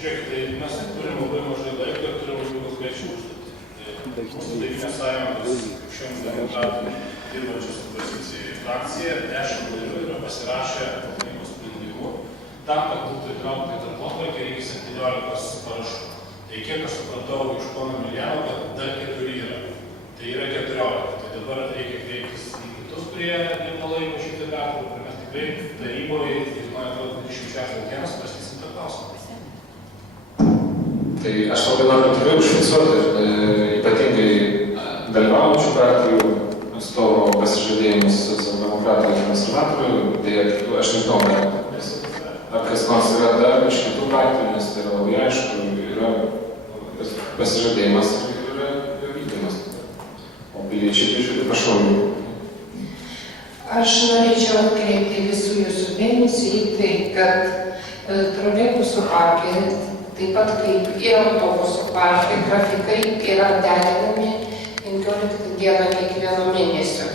Žiūrėkite, mes turim labai mažai laiko ir turim labai daug skaičių užduoti. Mūsų Tėvynės sąjungos krikščionių demokratų dirbančių su opozicija frakcija 10 narių yra pasirašę tarybos sprendimu. Tam, kad būtų įtraukta į darbotvarkę, reikia 17 parašų. Tai kiek aš supratau iš pono Milijano, kad dar 4 yra. Tai yra 14. Tai dabar reikia kreiptis į kitus, kurie nepalaiko šitą darbą. Ir mes tikrai taryboje, man atrodo, 26 dienos svarstysim tą klausimą. Tai aš labai noriu tikrai užfiksuoti ypatingai dalyvaujančių partijų atstovo pasižadėjimus socialdemokratų ir konservatorių, tai aš nežinau, ar kas nors yra dar iš kitų partijų, nes tai yra labai aišku, yra pasižadėjimas ir yra vykdymas. O piliečiai prižiūri, prašau. Aš norėčiau atkreipti visų jūsų dėmesį į tai, kad troleibusų parkai, taip pat kaip ir autobusų parkai, grafikai yra derinami 15 dieną kiekvieno mėnesio.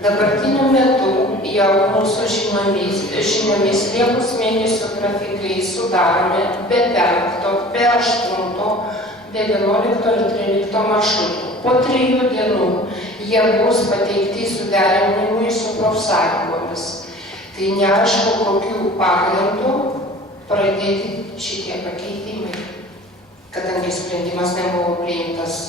Dabartiniu metu jau mūsų žiniomis Liepos mėnesio grafikai sudaromi be 5, be 8, be 11 ir 13 maršrutų. Po 3 dienų jie bus pateikti suderinimui su profsąjungomis. Tai neaišku, kokių pagrindų pradėti šitie pakeitimai, kadangi sprendimas nebuvo priimtas.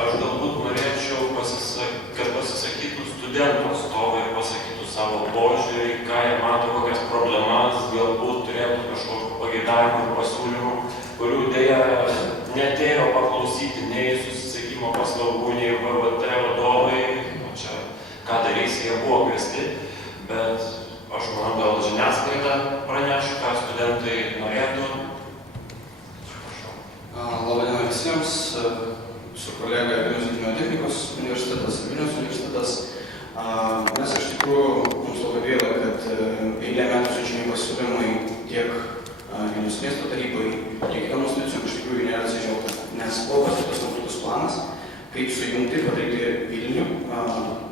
Aš galbūt norėčiau, kad pasisakytų studentų atstovai ir pasakytų savo požiūrį, ką jie mato, kokias problemas, galbūt turėtų kažkokių pageidavimų ir pasiūlymų, kurių dėja netėjo paklausyti nei susisiekimo paslaugų, nei VVT vadovai. Čia ką darys, jie buvo kviesti, bet aš manau, gal žiniasklaida pranešiu, ką studentai norėtų. Labą dieną visiems. Su kolega Vilniaus gedimino technikos universitetas ir Vilniaus universitetas. Mes iš tikrųjų, mums labai gaila, kad eilė metų siunčiami pasiūlymai tiek Vilniaus miesto tarybai, tiek kitom institucijom iš tikrųjų nėra atsižvelgta. Nes buvo pasiūlytas konkretus planas, kaip sujungti, padaryti Vilnių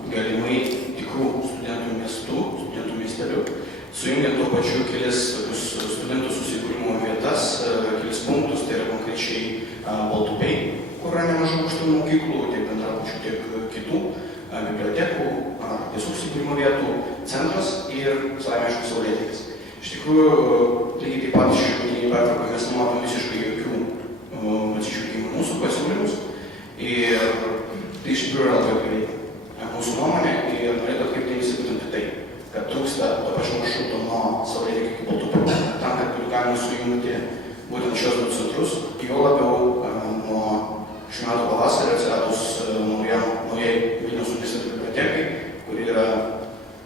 galimai tikrų studentų miestų, studentų miestelių, sujungiant tuo pačiu kelis tokius studentų susikūrimo vietas, kelis punktus, tai yra konkrečiai Baltupiai, kur yra nemažai aukštųjų mokyklų, tiek bendrabučių, tiek kitų bibliotekų, tiesiog susikūrimo vietų centras ir, savai aišku, Saulėtekis. Iš tikrųjų, lygiai taip pat šiandieninį pertvarką mes nematom visiškai jokių atsižvelgimų mūsų pasiūlymus ir tai iš tikrųjų yra labai gerai. Mūsų nuomonė ir norėtų atkreipti dėmesį būtent į tai, kad trūksta to pačiu maršruto nuo Saulėtekio iki Baltupių, tam, kad būtų galima sujungti būtent šios du centrus, jo labiau nuo šių metų pavasario atsiradus naujai Vilniaus universiteto bibliotekai, kuri yra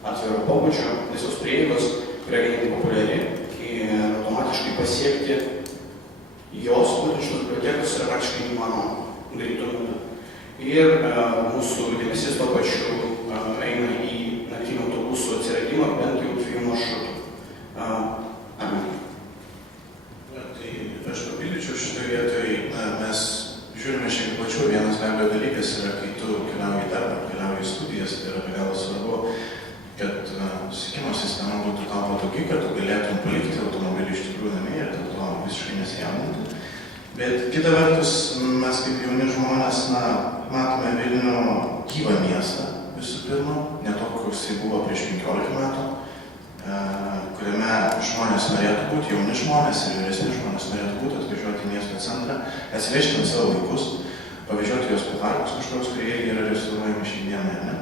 atviro pobūdžio, visos prieigos, kuria ganėtinai populiari ir automatiškai pasiekti jos būtent šios bibliotekos yra praktiškai įmanoma greitu metu. Ir mūsų dėmesys tuo pačiu eina į naktinių autobusų atsiradimą bent jau 2 maršrutų. Amen. Tai aš papildyčiau šitoje vietoje, mes žiūrime šiek tiek plačiau. Vienas be abejo dalykas yra, kai tu keliauji į darbą, keliauji į studijas, tai yra be galo svarbu, kad susisiekimo sistema būtų tau patogi, kad tu galėtum palikti automobilį iš tikrųjų namie ir dėl to visiškai nesijaudinti. Bet kita vertus, mes kaip jauni žmonės, matome Vilnių gyvą miestą visų pirma, ne to, koks jis buvo prieš 15 metų. kuriame žmonės norėtų būti, jauni žmonės ir vyresni žmonės norėtų būti, atvažiuoti į miesto centrą, atsivežti ant savo vaikus, pavežioti juos po parkus kažkokius, kurie irgi yra restauruojami šiandieną, ne?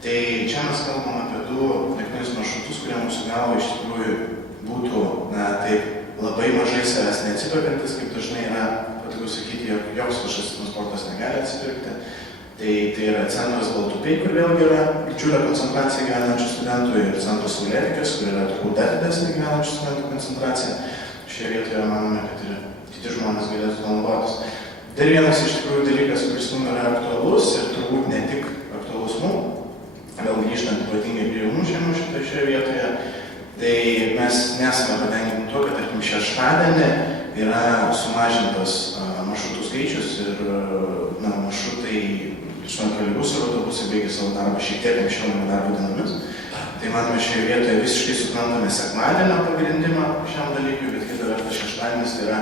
Tai čia mes kalbam apie du nekonius maršrutus, kurie mūsų galva iš tikrųjų būtų, taip labai mažai savęs neatsipirkantis, kaip dažnai yra patogu sakyti, jog joks viešasis transportas negali atsipirkti. Tai yra centras Baltupiai, kur vėlgi yra didžiulė koncentracija gyvenančių studentų, ir centras Saulėtekis, kur yra turbūt dar didesnė gyvenančių studentų koncentracija. Šioje vietoje manome, kad ir kiti žmonės galėtų to naudotis. Dar vienas iš tikrųjų dalykas, kuris mums yra aktualus ir turbūt ne tik aktualus mums, vėl grįžtant ypatingai prie jaunų šeimų šioje vietoje, tai mes nesame patenkinti tuo, kad tarkim šeštadienį yra sumažintas maršrutų skaičius ir maršrutai troleibusai ir autobusai baigia savo darbą šiek tiek anksčiau negu darbo dienomis. Tai matome šioje vietoje visiškai suprantame sekmadienio pagrindimą šiam dalykui, bet kita vertus šeštadienis tai yra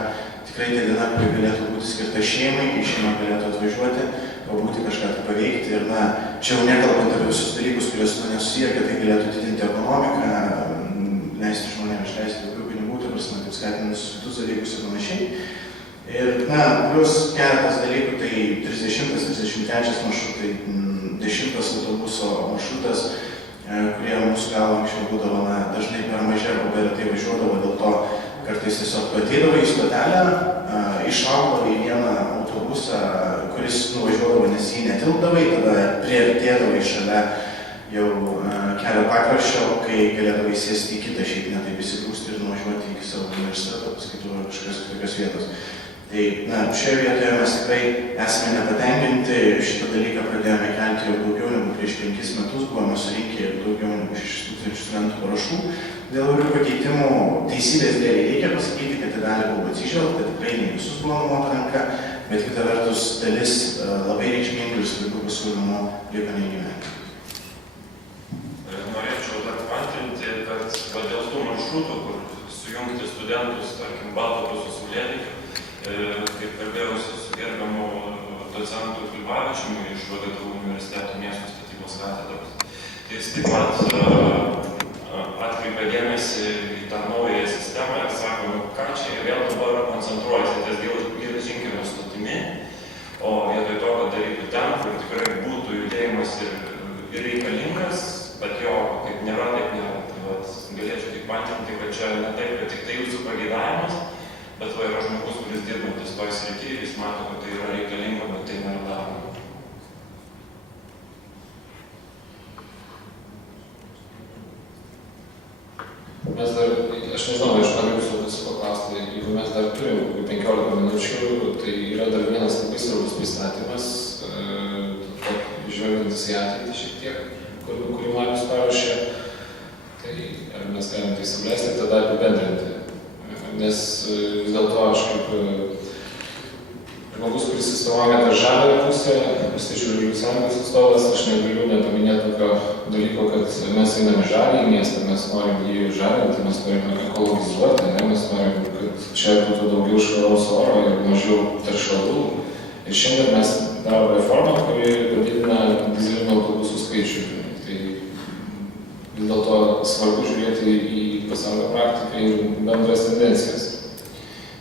tikrai ta diena, kuri galėtų būti skirta šeimai, kai šeima galėtų atvažiuoti, pabūti kažką tai paveikti. Ir čia jau nekalbant apie visus dalykus, kuriuos su to nesusiję, kad tai galėtų didinti ekonomiką, leisti žmonėms išleisti daugiau pinigų, ta prasme, taip skatinus kitus dalykus ir panašiai. Ir, plus keletas dalykų, tai 30-33 maršrutai, 10 autobuso maršrutas, kurie mūsų galva anksčiau būdavo dažnai per maži arba per retai važiuodavo, dėl to kartais tiesiog ateidavo į stotelę, išaugdavo į vieną autobusą, kuris nuvažiuodavo, nes jį netilpdavai, tada priartėdavo į šalia jau kelio pakraščio, kai galėdavo įsėsti į kitą šiaip ne taip įsigrūsti ir nuvažiuoti iki savo universiteto, paskaitų kažkokios kitokios vietos. Tai, šioje vietoje mes tikrai esame nepatenkinti, šitą dalyką pradėjome kelti jau daugiau negu prieš 5 metus, buvome surinkę daugiau negu 6000 studentų parašų. Dėl įvairių pakeitimų teisybės dėlei reikia pasakyti, kad tai gali buvo atsižvelgta, tikrai ne visus buvo numota ranka, bet kita vertus dalis labai reikšmingų ir svarbių pasiūlymų liko neįgyvendinti. Norėčiau dar paantrinti, kad dėl tų maršrutų, kur sujungti studentus, tarkim, Baltupių su Saulėtekiu, kaip kalbėjausi su gerbiamu docentu Klibavičiumi iš VGTU universiteto miesto statybos katedros. Tai jis taip pat atkreipė dėmesį į tą naują sistemą ir sako, ką čia vėl dabar koncentruojasi ties geležinkelio stotimi, o vietoj to, kad darytų ten, kur tikrai būtų judėjimas ir reikalingas, bet jo kaip nėra, taip nėra. Tai galėčiau tik paantrinti, kad čia ne taip, kad tik tai jūsų pageidavimas, bet yra žmogus, kuris dirbantis toj srity ir jis mato, kad tai yra reikalinga, bet tai nėra daroma. Mes dar, aš nežinau, aš noriu jūsų paklausti, jeigu mes dar turim 15 minučių, tai yra dar vienas labai svarbus pristatymas, žvelgiantis į ateitį šiek tiek, kurį Marius paruošė, tai ar mes galim tai suleisti ir tada apibendrinti. Nes vis dėlto aš kaip žmogus, kuris atstovauja tą žaliąją pusę, Valstiečių žaliųjų sąjungos atstovas, aš negaliu nepaminėti tokio dalyko, kad mes einame žalį į miestą, mes norim jį žalinti, mes norim ekologizuoti, mes norim, kad čia būtų daugiau švaraus oro ir mažiau teršalų. Ir šiandien mes darom reformą, kuri padidina dyzelinių autobusų skaičių. Tai vis dėlto svarbu žiūrėti į pasaulio praktiką ir bendras tendencijas.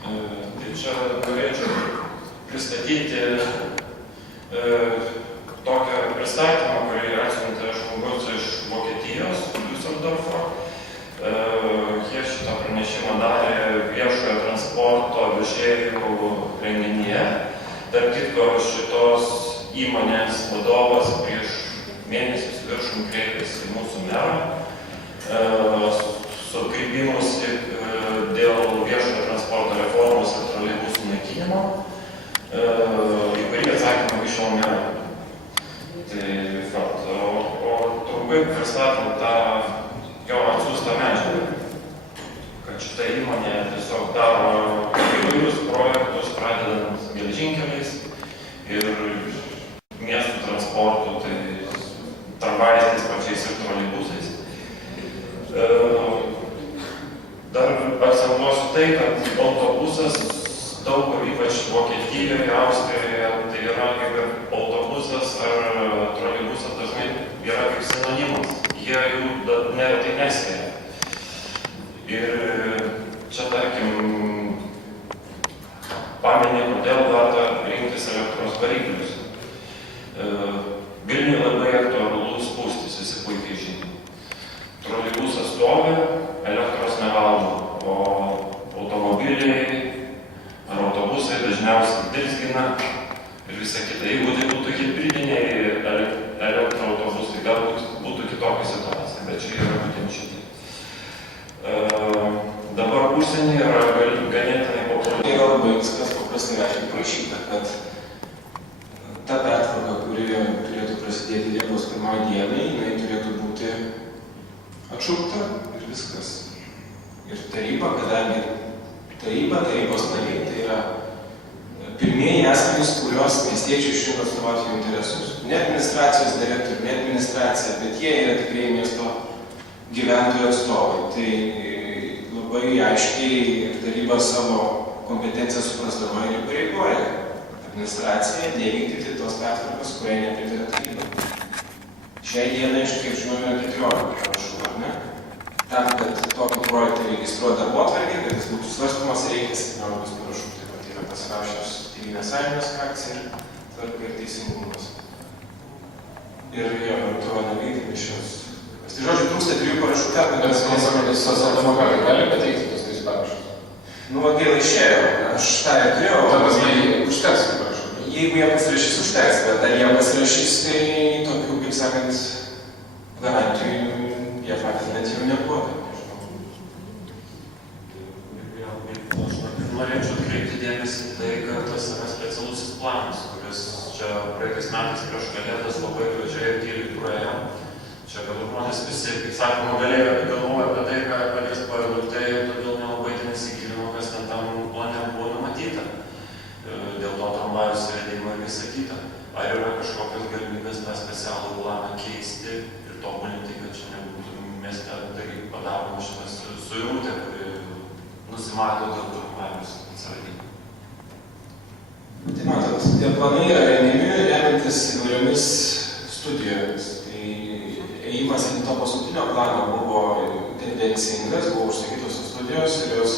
Tai čia norėčiau pristatyti tokią pristatymą, kurį atsiuntė žmogus iš Vokietijos, Düsseldorfo. Jie šitą pranešimą darė viešojo transporto vežėjų renginyje. Tarp kitko, šitos įmonės vadovas prieš mėnesius viršum kreipėsi į mūsų merą su kreipimusi dėl viešojo transporto reformos ir troleibusų naikinimo, į kurį atsakymą iki šiol nėra. O trumpai pristatant tą jo atsiųstą medžiagą, kad šita įmonė tiesiog daro įvairius projektus, pradedant geležinkeliais ir miestų transportu, tai tramvajais tais pačiais ir troleibusais. Dar akcentuosiu tai, kad autobusas daug kur, ypač Vokietijoje, Austrijoje, tai yra kaip ir autobusas ar troleibusas dažnai yra kaip sinonimas. Jie jų neretai neskiria. Ir čia, tarkim, paminė, kodėl verta rinktis elektros variklius. Vilniuje labai aktualus spūstis, visi puikiai žino. Troleibusas stovi, elektros nevaldo, o automobiliai ar autobusai dažniausiai dirzgina ir visa kita. Jeigu tai būtų hibridiniai elektroautobusai, galbūt būtų kitokia situacija, bet čia yra būtent šitie. Dabar užsienyje yra ganėtinai populiaru. Tai yra labai viskas paprastai aiškiai parašyta, kad ta pertvarka, kuri turėtų prasidėti Liepos 1 dienai, jinai turėtų būti atšaukta ir viskas. Ir taryba, kadangi tarybos nariai, tai yra pirmieji asmenys, kurios miestiečiai išrinko atstovauti jų interesus. Ne administracijos direktorių, ne administracija, bet jie yra tikrai miesto gyventojų atstovai. Tai labai aiškiai taryba savo kompetenciją suprasdama ir įpareigoja administraciją nevykdyti tos pertvarkos, kuriai nepritarė taryba. Šiai dienai, kiek žinome, 14 parašų, ar ne? Tam, kad tokį projektą registruoti darbotvarkę, kad jis būtų svarstomas, reikia 17 parašų. Taip pat yra pasirašęs Tėvynės sąjungos frakcija, Tvarka ir Teisingumas. Ir jo, to nevykdami šios. Tai žodžiu, trūksta 3 parašų tam, kad socialdemokratai gali pateikti tos 3 parašus. Nu, va, gaila išėjo. Aš tą ir turėjau. Tada užteks, kaip parašau. Jeigu jie pasirašys, užteks, bet ar jie pasirašys, tai tokių, kaip sakant, garantijų jie faktai net jau nebuvo. Norėčiau atkreipti dėmesį tai, kad tas yra specialusis planas, kuris čia praeitais metais prieš kalėdas labai gražiai ir tyliai praėjo. Čia galbūt žmonės visi, kaip sakoma, galvoja apie tai, ką padės paėlūtai, todėl nelabai ten įsigilino, kas ten tam plane buvo numatyta. Dėl to tramvajus įvedimo ir visa kita. Ar yra kažkokios galimybės tą specialų planą keisti ir tobulinti, kad čia nebūtų mieste padaroma šitas suirutė, kuri nusimato dėl tramvajus atsiradimo. Tai matot, tie planai yra rengiami remiantis įvairiomis studijomis. Tai ėjimas į to paskutinio plano buvo tendencingas, buvo užsakytos studijos ir jos